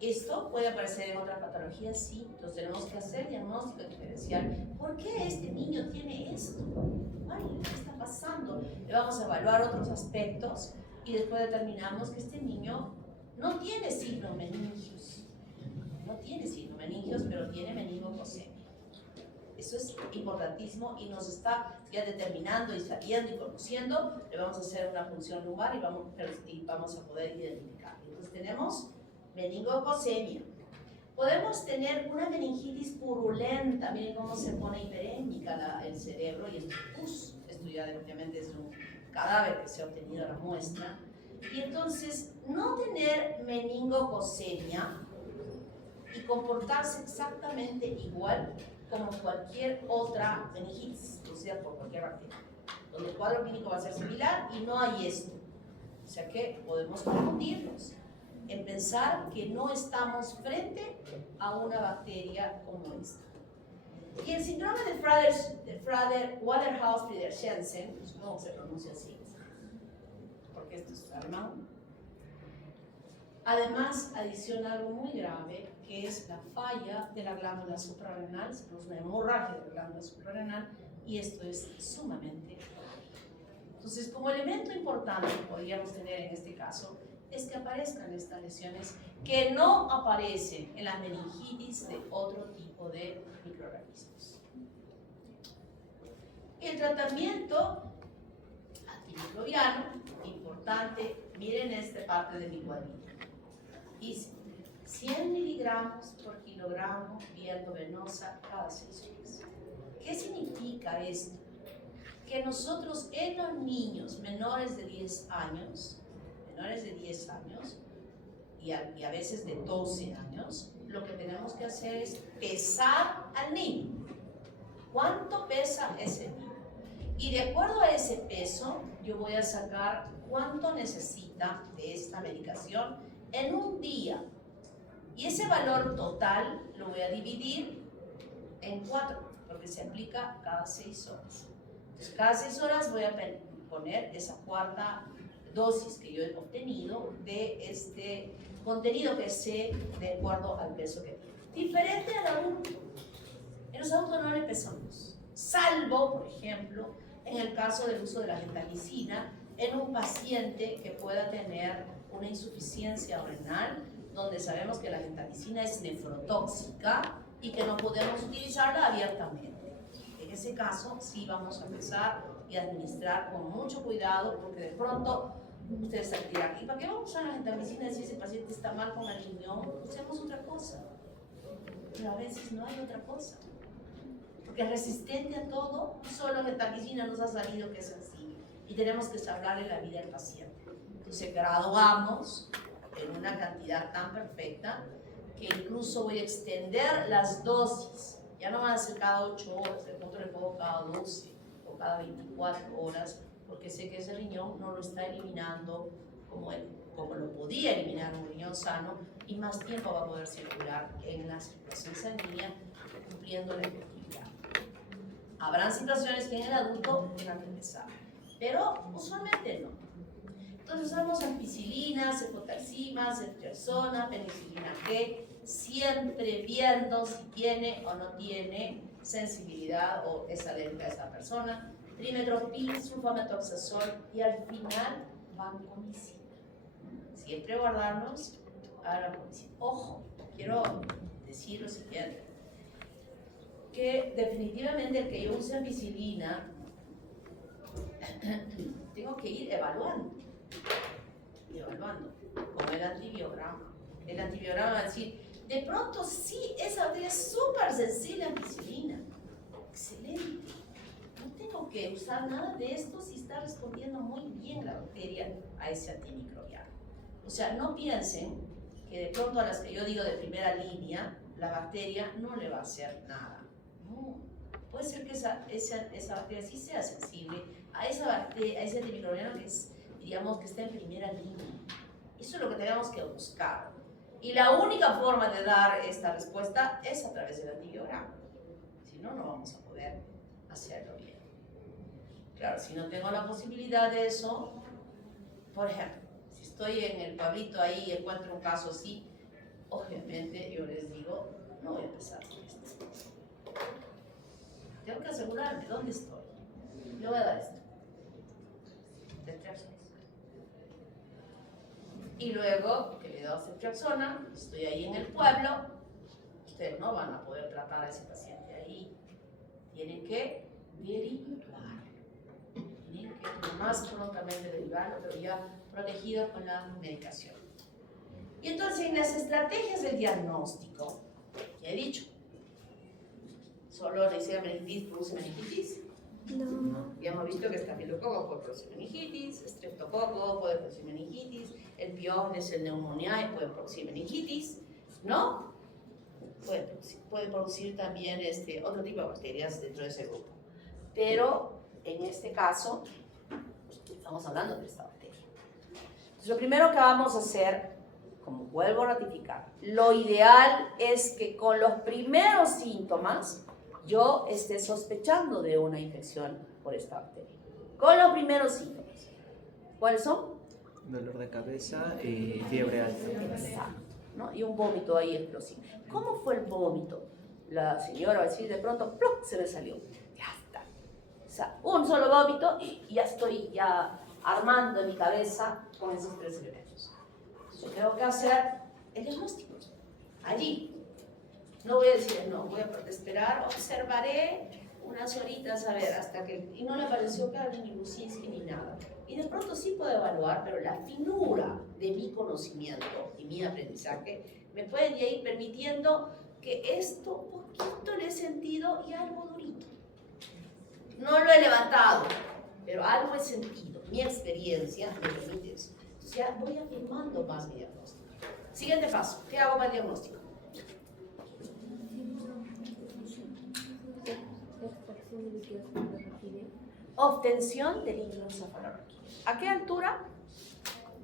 Esto puede aparecer en otras patologías, sí, entonces tenemos que hacer diagnóstico diferencial. ¿Por qué este niño tiene esto? Ay, ¿qué está pasando? Le vamos a evaluar otros aspectos y después determinamos que este niño no tiene signos meningios. No tiene signos meningios, pero tiene meningococcemia. Eso es importantísimo y nos está ya determinando y sabiendo y conociendo. Le vamos a hacer una punción lumbar y vamos a poder identificar. Entonces tenemos meningococcemia. Podemos tener una meningitis purulenta. Miren cómo se pone hiperémica el cerebro y esto es pus. Esto ya obviamente es un cadáver que se ha obtenido la muestra. Y entonces no tener meningococcemia y comportarse exactamente igual como cualquier otra meningitis producida por cualquier bacteria, donde el cuadro clínico va a ser similar y no hay esto. O sea que podemos confundirnos en pensar que no estamos frente a una bacteria como esta. Y el síndrome de Waterhouse-Friderichsen, supongo que se pronuncia así, porque esto es alemán, además adiciona algo muy grave, que es la falla de la glándula suprarrenal, se produce una hemorragia de la glándula suprarrenal, y esto es sumamente grave. Entonces, como elemento importante que podríamos tener en este caso, es que aparezcan estas lesiones que no aparecen en las meningitis de otro tipo de microorganismos. El tratamiento antimicrobiano, importante, miren esta parte de mi cuadrito. Dice 100 miligramos por kilogramo vía endovenosa cada 6 horas. ¿Qué significa esto? Que nosotros en los niños menores de 10 años, y a veces de 12 años, lo que tenemos que hacer es pesar al niño. ¿Cuánto pesa ese niño? Y de acuerdo a ese peso, yo voy a sacar cuánto necesita de esta medicación en un día. Y ese valor total lo voy a dividir en 4, porque se aplica cada 6 horas. Entonces, cada 6 horas voy a poner esa cuarta dosis que yo he obtenido de este contenido que sé de acuerdo al peso que tiene. Diferente al adulto. En los adultos no le pesamos, salvo, por ejemplo, en el caso del uso de la gentamicina en un paciente que pueda tener una insuficiencia renal, donde sabemos que la gentamicina es nefrotóxica y que no podemos utilizarla abiertamente. En ese caso, sí vamos a empezar y administrar con mucho cuidado, porque de pronto ustedes se dirán, ¿y para qué vamos a usar la gentamicina si ese paciente está mal con el riñón? Usemos otra cosa. Pero a veces no hay otra cosa. Porque es resistente a todo, solo gentamicina nos ha salido que es sensible. Y tenemos que salvarle la vida al paciente. Entonces graduamos en una cantidad tan perfecta que incluso voy a extender las dosis. Ya no van a ser cada 8 horas, de pronto le pongo cada 12 o cada 24 horas, porque sé que ese riñón no lo está eliminando como lo podía eliminar un riñón sano, y más tiempo va a poder circular en la circulación sanguínea, cumpliendo la efectividad. Habrán situaciones que en el adulto tengan que empezar, pero usualmente no. Entonces usamos ampicilina, cefotaxima, ceftriaxona, penicilina G, siempre viendo si tiene o no tiene sensibilidad o es alérgica a esta persona, trimethoprim, sulfametoxazol, y al final vancomicina. Siempre guardarnos a la vancomicina. Ojo, quiero decir lo siguiente, que definitivamente el que yo use ampicilina tengo que ir evaluando, como el antibiograma. El antibiograma va a decir, de pronto sí, esa bacteria es súper sensible a ampicilina. Excelente. No tengo que usar nada de esto si está respondiendo muy bien la bacteria a ese antimicrobiano. O sea, no piensen que de pronto a las que yo digo de primera línea, la bacteria no le va a hacer nada. No. Puede ser que esa bacteria sí sea sensible a esa bacteria, a ese antimicrobiano que es, digamos, que está en primera línea. Eso es lo que tenemos que buscar. Y la única forma de dar esta respuesta es a través del antibiograma. Si no, no vamos a poder hacerlo bien. Claro, si no tengo la posibilidad de eso, por ejemplo, si estoy en el pueblito ahí y encuentro un caso así, obviamente yo les digo, no voy a empezar con esto. Tengo que asegurarme dónde estoy. Le voy a dar esto. Ceftriaxona. Y luego que le he dado ceftriaxona, estoy ahí en el pueblo, ustedes no van a poder tratar a ese paciente ahí. Tienen que derivar. Tienen que lo más prontamente derivarlo, pero ya protegido con la medicación. Y entonces en las estrategias del diagnóstico, ya he dicho, solo la Neisseria meningitis produce meningitis. No. Ya hemos visto que estafilococo puede producir meningitis, streptococo puede producir meningitis, el piógenes, el neumoniae puede producir meningitis, ¿no? puede producir también otro tipo de bacterias dentro de ese grupo. Pero en este caso, estamos hablando de esta bacteria. Entonces, lo primero que vamos a hacer, como vuelvo a ratificar, lo ideal es que con los primeros síntomas yo esté sospechando de una infección por esta bacteria. Con los primeros síntomas. ¿Cuáles son? Dolor de cabeza y fiebre alta. Exacto, ¿no? Y un vómito ahí explosivo. ¿Cómo fue el vómito? La señora va a decir, de pronto, ¡plum!, se me salió. Ya está. O sea, un solo vómito y ya estoy armando en mi cabeza con esos 3 elementos. Yo tengo que hacer el diagnóstico. Allí. No voy a decir, no, voy a esperar, observaré unas horitas a ver hasta que... Y no le pareció claro ni Lusinski ni nada. Y de pronto sí puedo evaluar, pero la finura de mi conocimiento y mi aprendizaje me pueden ir permitiendo que esto un poquito le he sentido y algo durito. No lo he levantado, pero algo he sentido. Mi experiencia me permite eso. Entonces ya voy afirmando más mi diagnóstico. Siguiente paso, ¿qué hago para el diagnóstico? Obtención de líquido cefalorraquídeo. ¿A qué altura?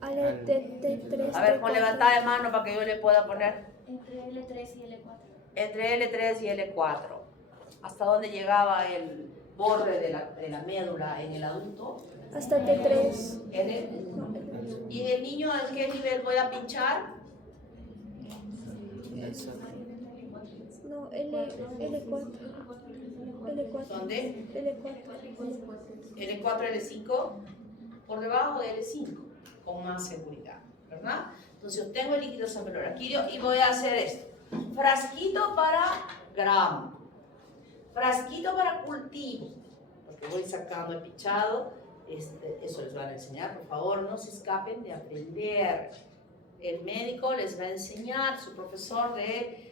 Al T3. A ver, con levantada de mano para que yo le pueda poner. Entre L3 y L4. Entre L3 y L4. ¿Hasta dónde llegaba el borde de la médula en el adulto? Hasta T3. ¿Y en el niño a qué nivel voy a pinchar? Eso. No, L4. L4. ¿Dónde? L4. L4, L5, por debajo de L5, con más seguridad, ¿verdad? Entonces obtengo el líquido cefalorraquídeo y voy a hacer esto. Frasquito para gramo, frasquito para cultivo, porque voy sacando el pinchado. Eso les van a enseñar, por favor, no se escapen de aprender. El médico les va a enseñar, su profesor de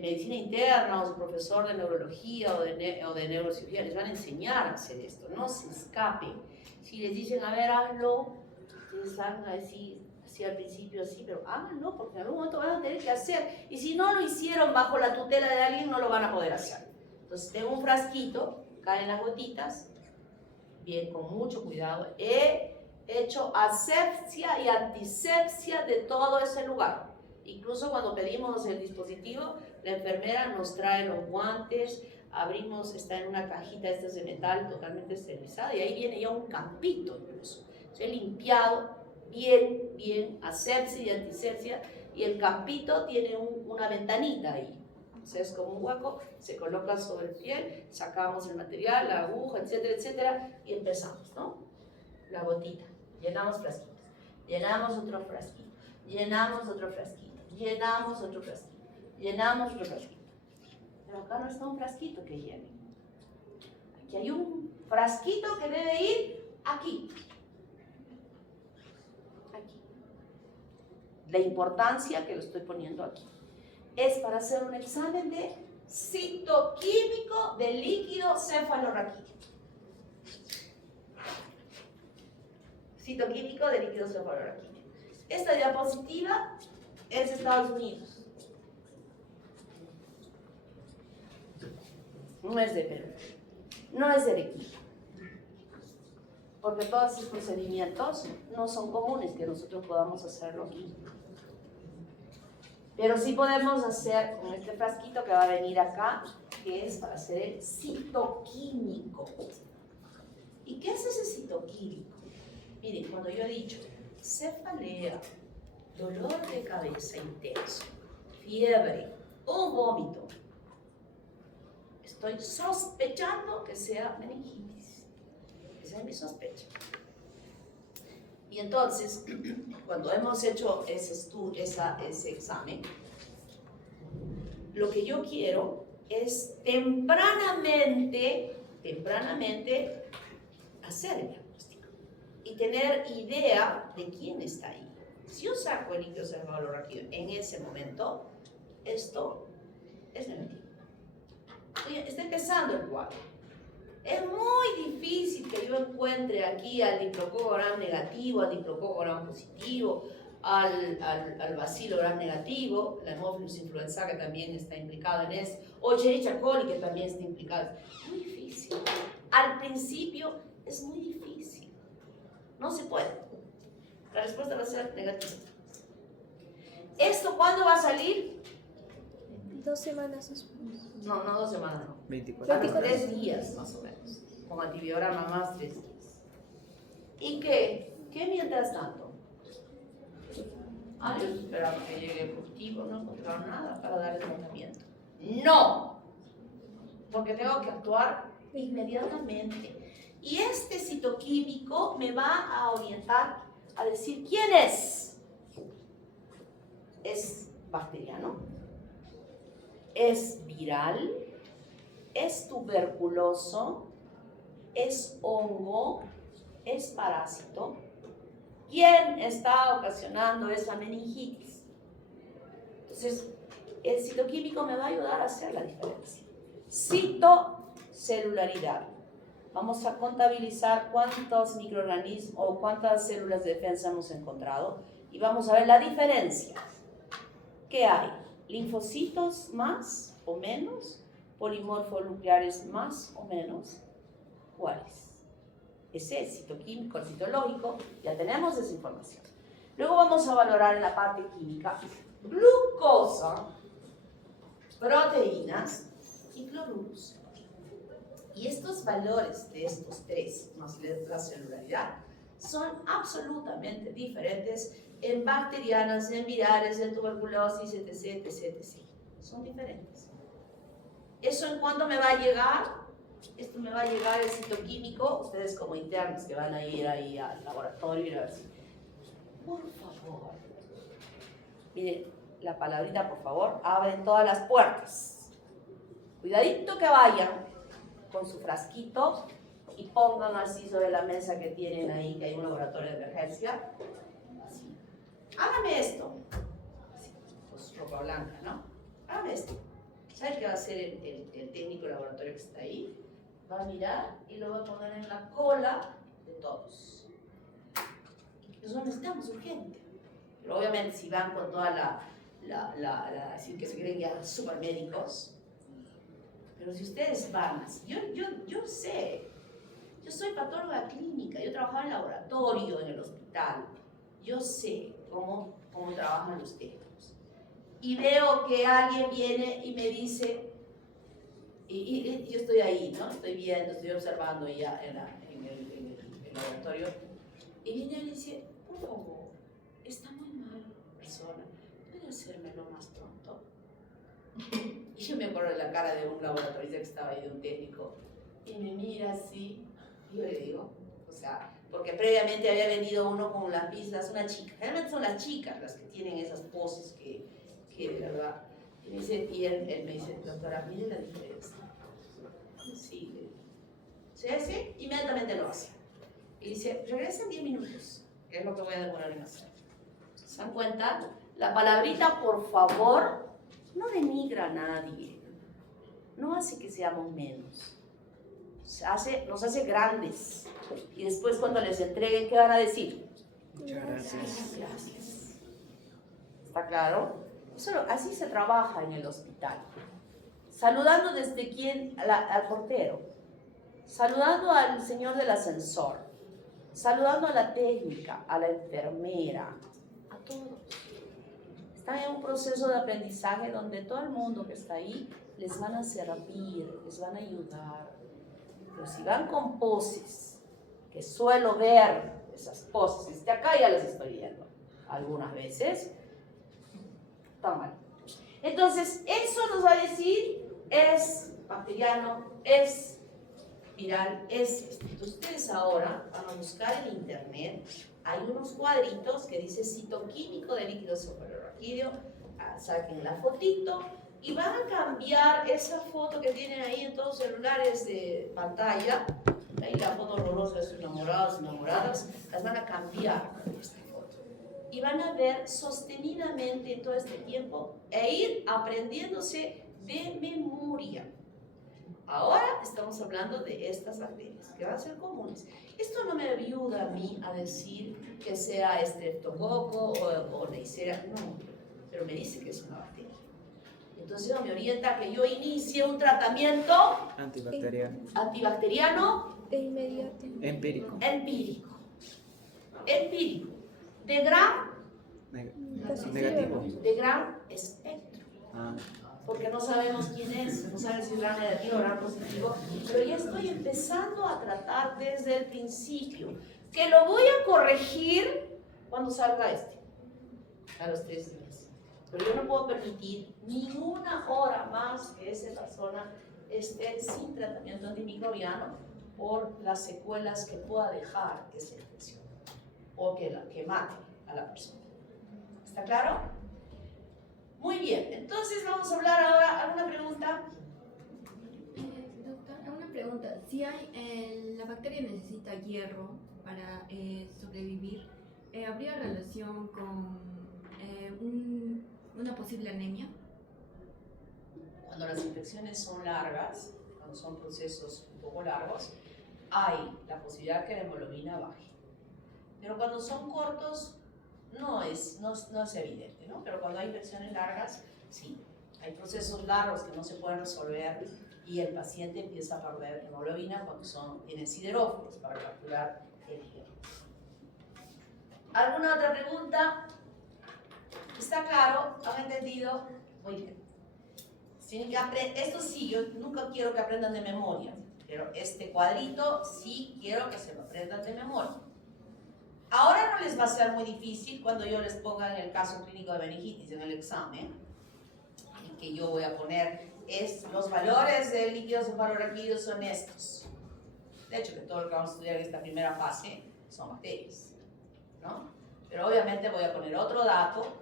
medicina interna o su profesor de neurología o de neurocirugía les van a enseñar a hacer esto, no se escapen. Si les dicen, a ver, hazlo, ustedes van a decir así al principio, así, pero háganlo porque en algún momento van a tener que hacer. Y si no lo hicieron bajo la tutela de alguien, no lo van a poder hacer. Entonces tengo un frasquito, caen las gotitas, bien, con mucho cuidado. He hecho asepsia y antisepsia de todo ese lugar. Incluso cuando pedimos el dispositivo, la enfermera nos trae los guantes, abrimos, está en una cajita esta de metal totalmente esterilizada y ahí viene ya un campito incluso. Se ha limpiado bien, asepsia y antisepsia, y el campito tiene una ventanita ahí. O sea, es como un hueco, se coloca sobre el piel, sacamos el material, la aguja, etcétera, etcétera, y empezamos, ¿no? La gotita, llenamos frasquitos, llenamos otro frasquito, llenamos otro frasquito, llenamos otro frasquito, llenamos otro frasquito. Pero acá no está un frasquito que llene. Aquí hay un frasquito que debe ir aquí. Aquí. La importancia que lo estoy poniendo aquí es para hacer un examen de citoquímico del líquido cefalorraquídeo. Citoquímico del líquido cefalorraquídeo. Esta diapositiva es de Estados Unidos. No es de Perú, no es de Arequipa, porque todos esos procedimientos no son comunes que nosotros podamos hacerlo aquí. Pero sí podemos hacer con este frasquito que va a venir acá, que es para hacer el citoquímico. ¿Y qué es ese citoquímico? Miren, cuando yo he dicho cefalea, dolor de cabeza intenso, fiebre, un vómito, estoy sospechando que sea meningitis. Esa es mi sospecha. Y entonces, cuando hemos hecho ese examen, lo que yo quiero es tempranamente hacer el diagnóstico y tener idea de quién está ahí. Si yo saco el líquido cefalorraquídeo en ese momento, esto es negativo. Está empezando el cuadro. Es muy difícil que yo encuentre aquí al diplococo gram negativo, al diplococo gram positivo, al bacilo gram negativo, la Haemophilus influenza que también está implicado en eso, o Escherichia coli que también está implicado. Es muy difícil. Al principio es muy difícil. No se puede. La respuesta va a ser negativa. ¿Esto cuándo va a salir? 2 semanas después. No, 2 semanas, no. 24. A los 3 días más o menos. Con antibiograma más 3 días. ¿Y qué? ¿Qué mientras tanto? Yo esperaba que llegue el positivo, no encontraron nada para dar el tratamiento. ¡No! Porque tengo que actuar inmediatamente. Y este citoquímico me va a orientar a decir quién es. ¿Es bacteriano? ¿Es viral? ¿Es tuberculoso? ¿Es hongo? ¿Es parásito? ¿Quién está ocasionando esa meningitis? Entonces, el citoquímico me va a ayudar a hacer la diferencia. Citocelularidad. Vamos a contabilizar cuántos microorganismos o cuántas células de defensa hemos encontrado y vamos a ver la diferencia. ¿Qué hay? ¿Linfocitos más o menos? ¿Polimorfonucleares más o menos? ¿Cuáles? Ese es citoquímico, el citológico, ya tenemos esa información. Luego vamos a valorar en la parte química glucosa, proteínas y cloruros. Y estos valores de estos tres, más la celularidad, son absolutamente diferentes en bacterianas, en virales, en tuberculosis, etc, etc. Son diferentes. ¿Eso en cuándo me va a llegar? Esto me va a llegar el citoquímico, ustedes como internos que van a ir ahí al laboratorio y a ver si... Por favor, miren, la palabrita por favor, abren todas las puertas. Cuidadito que vayan con su frasquito y pongan así sobre la mesa que tienen ahí, que hay un laboratorio de emergencia. Así. Hágame esto. Así, pues ropa blanca, ¿no? Hágame esto. ¿Sabe qué va a hacer el técnico del laboratorio que está ahí? Va a mirar y lo va a poner en la cola de todos. Eso necesitamos urgente. Pero obviamente si van con toda decir que se creen ya super médicos, pero si ustedes van así, yo sé, yo soy patóloga clínica, yo trabajaba en laboratorio, en el hospital, yo sé cómo trabajan los técnicos. Y veo que alguien viene y me dice, y yo estoy ahí, ¿no? Estoy viendo, estoy observando ya en el laboratorio. Y viene y le dice, por favor, está muy mal la persona, ¿puede hacérmelo más pronto? Y yo me acuerdo de la cara de un laboratorista que estaba ahí, de un técnico, y me mira así, y yo le digo, o sea, porque previamente había venido uno con las pistas, una chica, generalmente son las chicas las que tienen esas poses que de verdad. Y él me dice, doctora, mire la diferencia. Sí, sí, inmediatamente lo hace. Y dice, regresa en 10 minutos, que es lo que voy a demorar en hacer. ¿Se dan cuenta? La palabrita, por favor, no denigra a nadie. No hace que seamos menos. Nos hace grandes. Y después cuando les entreguen, ¿qué van a decir? Muchas gracias. Gracias. ¿Está claro? Así se trabaja en el hospital. Saludando desde al portero, saludando al señor del ascensor, saludando a la técnica, a la enfermera, a todos. Están en un proceso de aprendizaje donde todo el mundo que está ahí les van a servir, les van a ayudar. Pero si van con poses, que suelo ver esas poses, de acá ya las estoy viendo algunas veces, está mal. Entonces, eso nos va a decir, es bacteriano, es viral, es esto. Entonces, ustedes ahora van a buscar en internet, hay unos cuadritos que dice citoquímico de líquido cefalorraquídeo, saquen la fotito y van a cambiar esa foto que tienen ahí en todos los celulares de pantalla, ahí la foto horrorosa de sus enamorados, enamoradas, las van a cambiar por esta foto. Y van a ver sostenidamente todo este tiempo e ir aprendiéndose de memoria. Ahora estamos hablando de estas bacterias, que van a ser comunes. Esto no me ayuda a mí a decir que sea estreptococo o Neisseria, no, pero me dice que es una bacteria. Entonces me orienta a que yo inicie un tratamiento antibacteriano De inmediato. Empírico. Empírico. De gran Negativo. de gran espectro, Ah, porque no sabemos quién es, no sabemos si es gran negativo o gran positivo, pero ya estoy empezando a tratar desde el principio, que lo voy a corregir cuando salga a los 3 días. Pero yo no puedo permitir ni una hora más que esa persona esté sin tratamiento antimicrobiano por las secuelas que pueda dejar esa infección o que mate a la persona. ¿Está claro? Muy bien, entonces vamos a hablar ahora. ¿Alguna pregunta? Doctor, una pregunta. Si la bacteria necesita hierro para sobrevivir, ¿habría relación con una posible anemia? Cuando las infecciones son largas, cuando son procesos un poco largos, hay la posibilidad que la hemoglobina baje. Pero cuando son cortos, no es evidente, ¿no? Pero cuando hay infecciones largas, sí. Hay procesos largos que no se pueden resolver y el paciente empieza a perder hemoglobina cuando tienen siderófilos para capturar el hierro. ¿Alguna otra pregunta? ¿Está claro? ¿Han entendido? Muy bien. Esto sí, yo nunca quiero que aprendan de memoria, pero este cuadrito sí quiero que se lo aprendan de memoria. Ahora no les va a ser muy difícil cuando yo les ponga en el caso clínico de meningitis en el examen, y que yo voy a poner los valores de líquidos cefalorraquídeos son estos. De hecho, que todo lo que vamos a estudiar en esta primera fase son bacterias, ¿no? Pero obviamente voy a poner otro dato,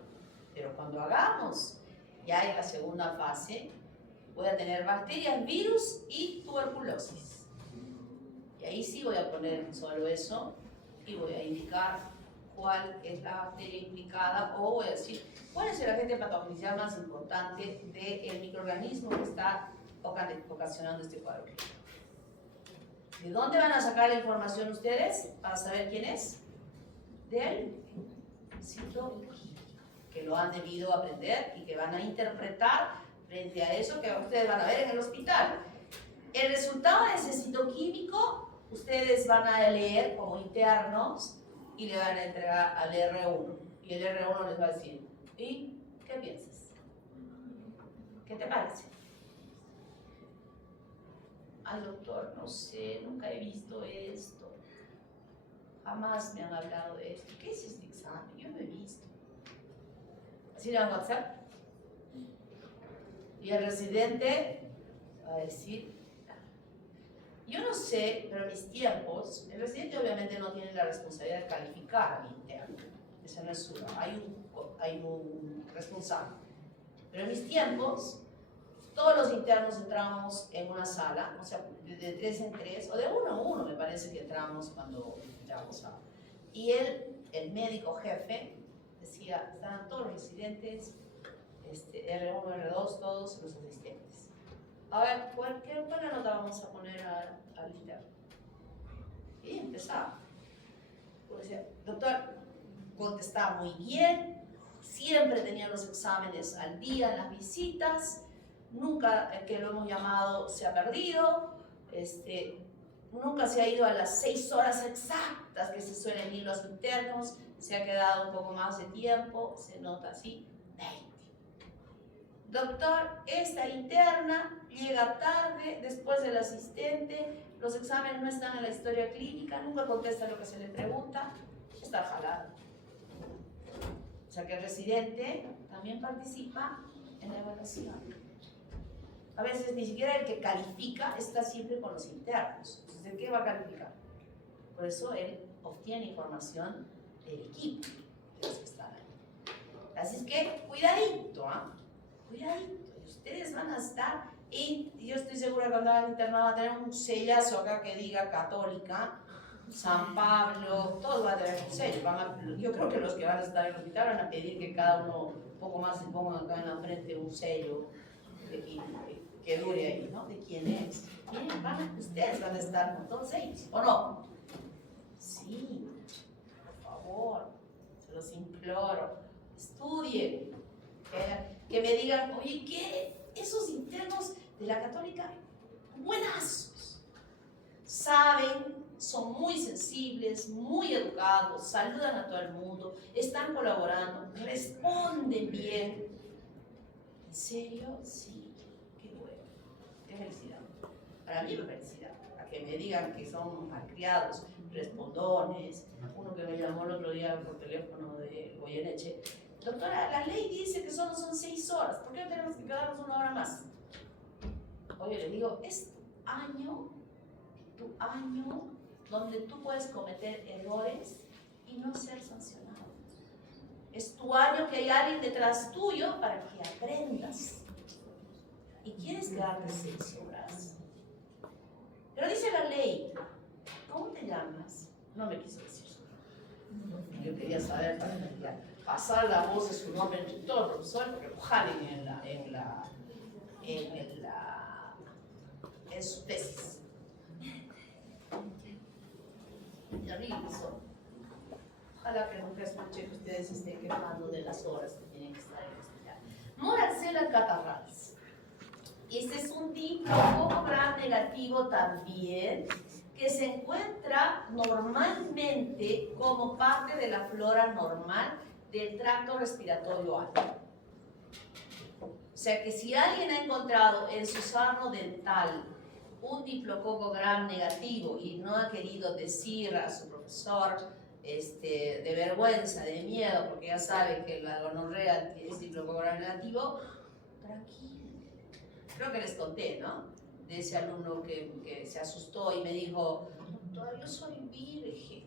pero cuando hagamos ya en la segunda fase, voy a tener bacterias, virus y tuberculosis. Y ahí sí voy a poner solo eso y voy a indicar cuál es la bacteria implicada, o voy a decir cuál es el agente patogenicidad más importante del microorganismo que está ocasionando este cuadro clínico. ¿De dónde van a sacar la información ustedes para saber quién es? Del citoquímico, que lo han debido aprender y que van a interpretar frente a eso que ustedes van a ver en el hospital. El resultado de ese citoquímico ustedes van a leer como internos y le van a entregar al R1. Y el R1 les va a decir, ¿y qué piensas? ¿Qué te parece? Ay, doctor, no sé, nunca he visto esto. Jamás me han hablado de esto. ¿Qué es este examen? Yo no he visto. ¿Así le van a WhatsApp? Y el residente va a decir, yo no sé, pero en mis tiempos, el residente obviamente no tiene la responsabilidad de calificar a mi interno. Ese no es su, hay un responsable. Pero en mis tiempos, todos los internos entramos en una sala, o sea, de 3 en 3, o de 1 en 1 me parece que entramos cuando entramos a... Y el médico jefe, decía, estaban todos los residentes, R1, R2, todos los asistentes. A ver, ¿cuál nota vamos a poner al interno? Y empezaba. Pues decía, doctor, contestaba muy bien, siempre tenía los exámenes al día en las visitas, nunca que lo hemos llamado se ha perdido, nunca se ha ido a las 6 horas exactas que se suelen ir los internos, se ha quedado un poco más de tiempo, se nota así, 20. Doctor, esta interna llega tarde, después del asistente, los exámenes no están en la historia clínica, nunca contesta lo que se le pregunta, está jalado. O sea que el residente también participa en la evaluación. A veces ni siquiera el que califica está siempre con los internos. Entonces, ¿de qué va a calificar? Por eso él obtiene información del equipo de los que están ahí. Así es que, cuidadito, ¿ah? Cuidadito. Ustedes van a estar, y yo estoy segura que cuando hagan internado van a tener un sellazo acá que diga Católica, San Pablo, todos van a tener un sello. Yo creo que los que van a estar en el hospital van a pedir que cada uno un poco más se ponga acá en la frente un sello que dure ahí, ¿no? ¿De quién es? Ustedes van a estar con todos ellos, ¿o no? Sí, por favor, se los imploro, estudien, que me digan, oye, ¿qué? Esos internos de la Católica, buenazos, saben, son muy sensibles, muy educados, saludan a todo el mundo, están colaborando, responden bien. ¿En serio? Sí, qué bueno, qué felicidad. Para mí es felicidad, a que me digan que son malcriados, respondones. Uno que me llamó el otro día por teléfono de Goyeneche, doctora, la ley dice que solo son 6 horas, ¿por qué no tenemos que quedarnos 1 hora más? Oye, le digo, es tu año donde tú puedes cometer errores y no ser sancionado. Es tu año que hay alguien detrás tuyo para que aprendas. Y quieres quedarte 6 horas. Pero dice la ley, ¿cómo te llamas? No me quiso decir su nombre. Yo quería saber para pasar la voz de su nombre entre todos los profesores porque lo jalen en su tesis. Terrible son. Ojalá que nunca escuche que ustedes estén quejando de las horas que tienen que estar en el hospital. Moracela Catarrals. Este es un tipo poco gram negativo también, que se encuentra normalmente como parte de la flora normal del tracto respiratorio alto. O sea que si alguien ha encontrado en su sarno dental un diplococo gram negativo y no ha querido decir a su profesor de vergüenza, de miedo, porque ya sabe que la gonorrea es diplococo gram negativo, tranquilo. Creo que les conté, ¿no? De ese alumno que se asustó y me dijo, doctora, yo soy virgen.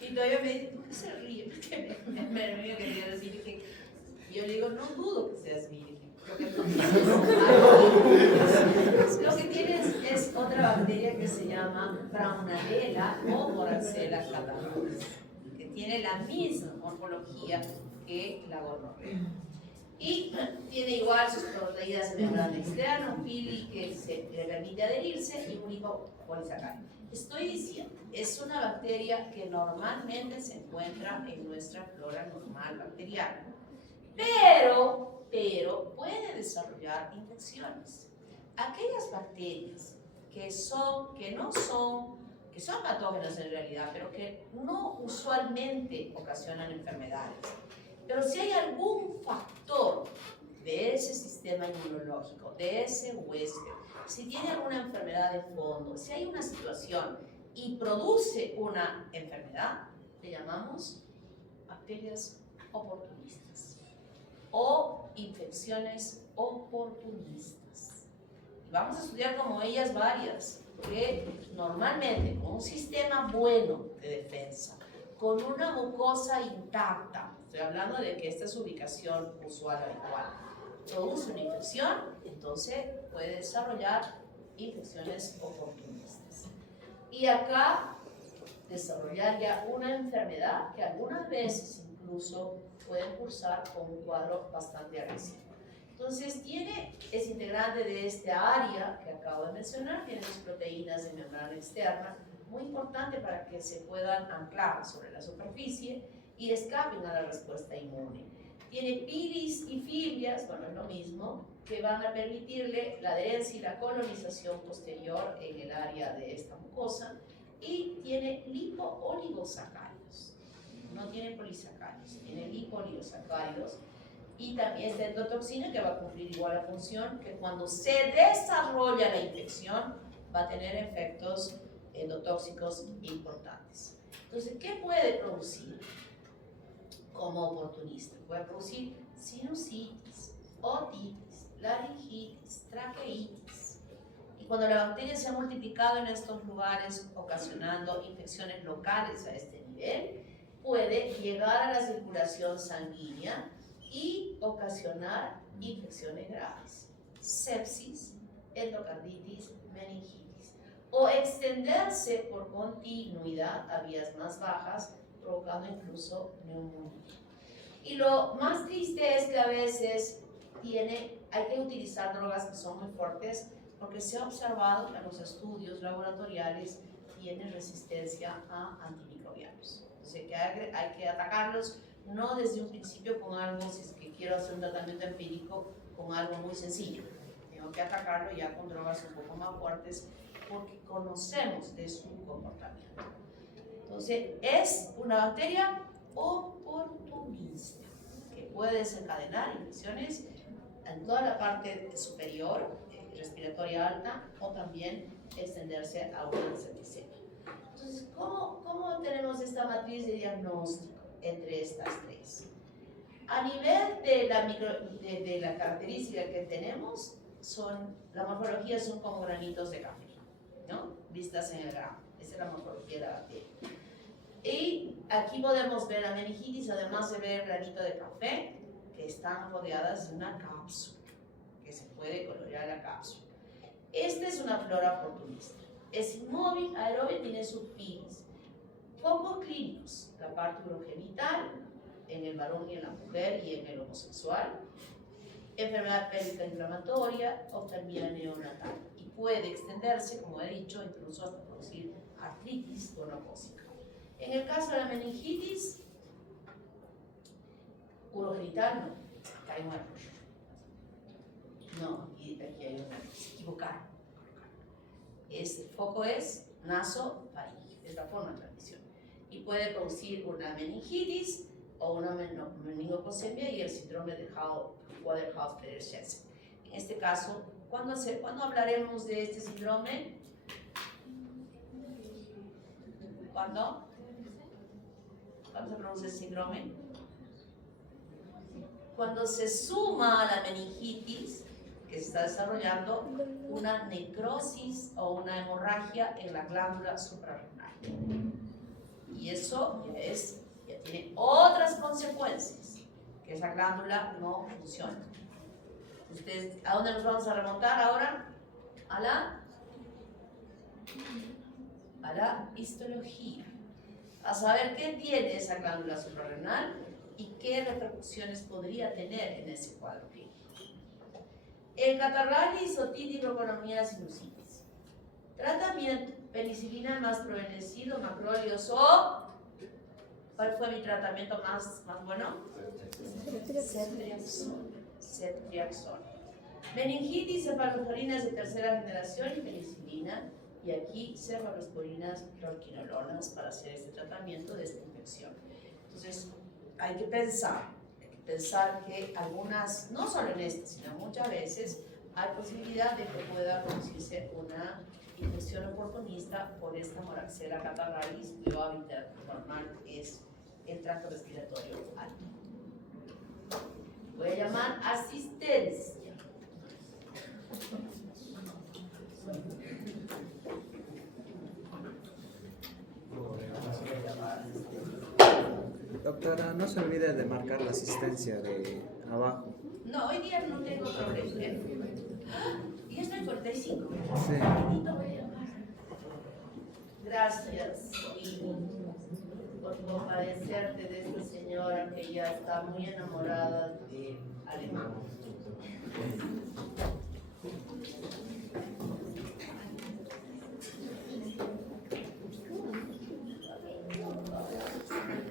Y todavía me dice, ¿por qué se ríe? Me quería decir virgen. Y yo le digo, no dudo que seas virgen. Lo que tienes es otra bacteria que se llama Braunadella o Moracella catarrhalis, que tiene la misma morfología que la gonorrea. Y tiene igual sus proteínas de membrana externa, un pili que le permite adherirse y un lipopolisacárido. Estoy diciendo, es una bacteria que normalmente se encuentra en nuestra flora normal bacteriana, pero puede desarrollar infecciones. Aquellas bacterias que son patógenas en realidad, pero que no usualmente ocasionan enfermedades. Pero si hay algún factor de ese sistema inmunológico, de ese huésped, si tiene alguna enfermedad de fondo, si hay una situación y produce una enfermedad, le llamamos bacterias oportunistas o infecciones oportunistas. Y vamos a estudiar como ellas varias, que normalmente con un sistema bueno de defensa, con una mucosa intacta, estoy hablando de que esta es su ubicación usual habitual, produce una infección, entonces puede desarrollar infecciones oportunistas. Y acá desarrollar ya una enfermedad que algunas veces incluso puede cursar con un cuadro bastante agresivo. Entonces es integrante de esta área que acabo de mencionar, tiene sus proteínas de membrana externa, muy importante para que se puedan anclar sobre la superficie y escapen a la respuesta inmune. Tiene pilis y filias, bueno, es lo mismo, que van a permitirle la adherencia y la colonización posterior en el área de esta mucosa, y tiene lipo-oligosacáridos. No tiene polisacáridos, tiene lipo-oligosacáridos, y también esta endotoxina que va a cumplir igual la función, que cuando se desarrolla la infección va a tener efectos endotóxicos importantes. Entonces, ¿qué puede producir como oportunista? Puede producir sinusitis, otitis, laringitis, traqueitis. Y cuando la bacteria se ha multiplicado en estos lugares, ocasionando infecciones locales a este nivel, puede llegar a la circulación sanguínea y ocasionar infecciones graves, sepsis, endocarditis, meningitis, o extenderse por continuidad a vías más bajas, provocando incluso neumonía. Y lo más triste es que a veces tiene hay que utilizar drogas que son muy fuertes porque se ha observado que en los estudios laboratoriales tienen resistencia a antimicrobianos. Entonces hay que atacarlos no desde un principio con algo, si es que quiero hacer un tratamiento empírico, con algo muy sencillo. Tengo que atacarlo ya con drogas un poco más fuertes porque conocemos de su comportamiento. Entonces, es una bacteria oportunista que puede desencadenar infecciones en toda la parte superior, respiratoria alta, o también extenderse a una septicemia. Entonces, ¿cómo tenemos esta matriz de diagnóstico entre estas tres? A nivel de la característica que tenemos, la morfología son como granitos de café, ¿no? Vistas en el grano. Esa es la morfología de la bacteria. Y aquí podemos ver la meningitis, además de ver el granito de café, que están rodeadas de una cápsula, que se puede colorear la cápsula. Esta es una flora oportunista. Es inmóvil, aeróbica, tiene subfilis. Focos clínicos, la parte urogenital, en el varón y en la mujer y en el homosexual. Enfermedad pélvica inflamatoria, oftalmia neonatal. Y puede extenderse, como he dicho, incluso hasta producir artritis gonocócica. En el caso de la meningitis, urogenital no, acá hay un error. No, aquí hay un error, se equivocaron. El foco es nasofaríngeo, es la forma de transmisión. Y puede producir una meningitis o una meningococcemia y el síndrome de Waterhouse-Friderichsen. En este caso, ¿cuándo hablaremos de este síndrome? ¿Cuándo? ¿Cuándo se produce el síndrome? Cuando se suma a la meningitis que se está desarrollando una necrosis o una hemorragia en la glándula suprarrenal. Y eso ya tiene otras consecuencias, que esa glándula no funciona. ¿A dónde nos vamos a remontar ahora? A la histología. A saber qué tiene esa glándula suprarrenal y qué repercusiones podría tener en ese cuadro clínico. El catarralis, otitis, bronconomía, sinusitis. Tratamiento: penicilina más probenecid, macróleos o... ¿Cuál fue mi tratamiento más bueno? Ceftriaxona. Meningitis, cefalosporinas de tercera generación y penicilina. Y aquí cefalosporinas proquinolonas para hacer este tratamiento de esta infección. Entonces, hay que pensar que algunas, no solo en esta, sino muchas veces, hay posibilidad de que pueda producirse una infección oportunista por esta moraxella catarralis, cuyo hábitat normal es el tracto respiratorio alto. Voy a llamar asistencia. Doctora, no se olvide de marcar la asistencia de abajo. No, hoy día no tengo problema. Y estoy 45. Sí. Gracias, y por compadecerte de esta señora que ya está muy enamorada de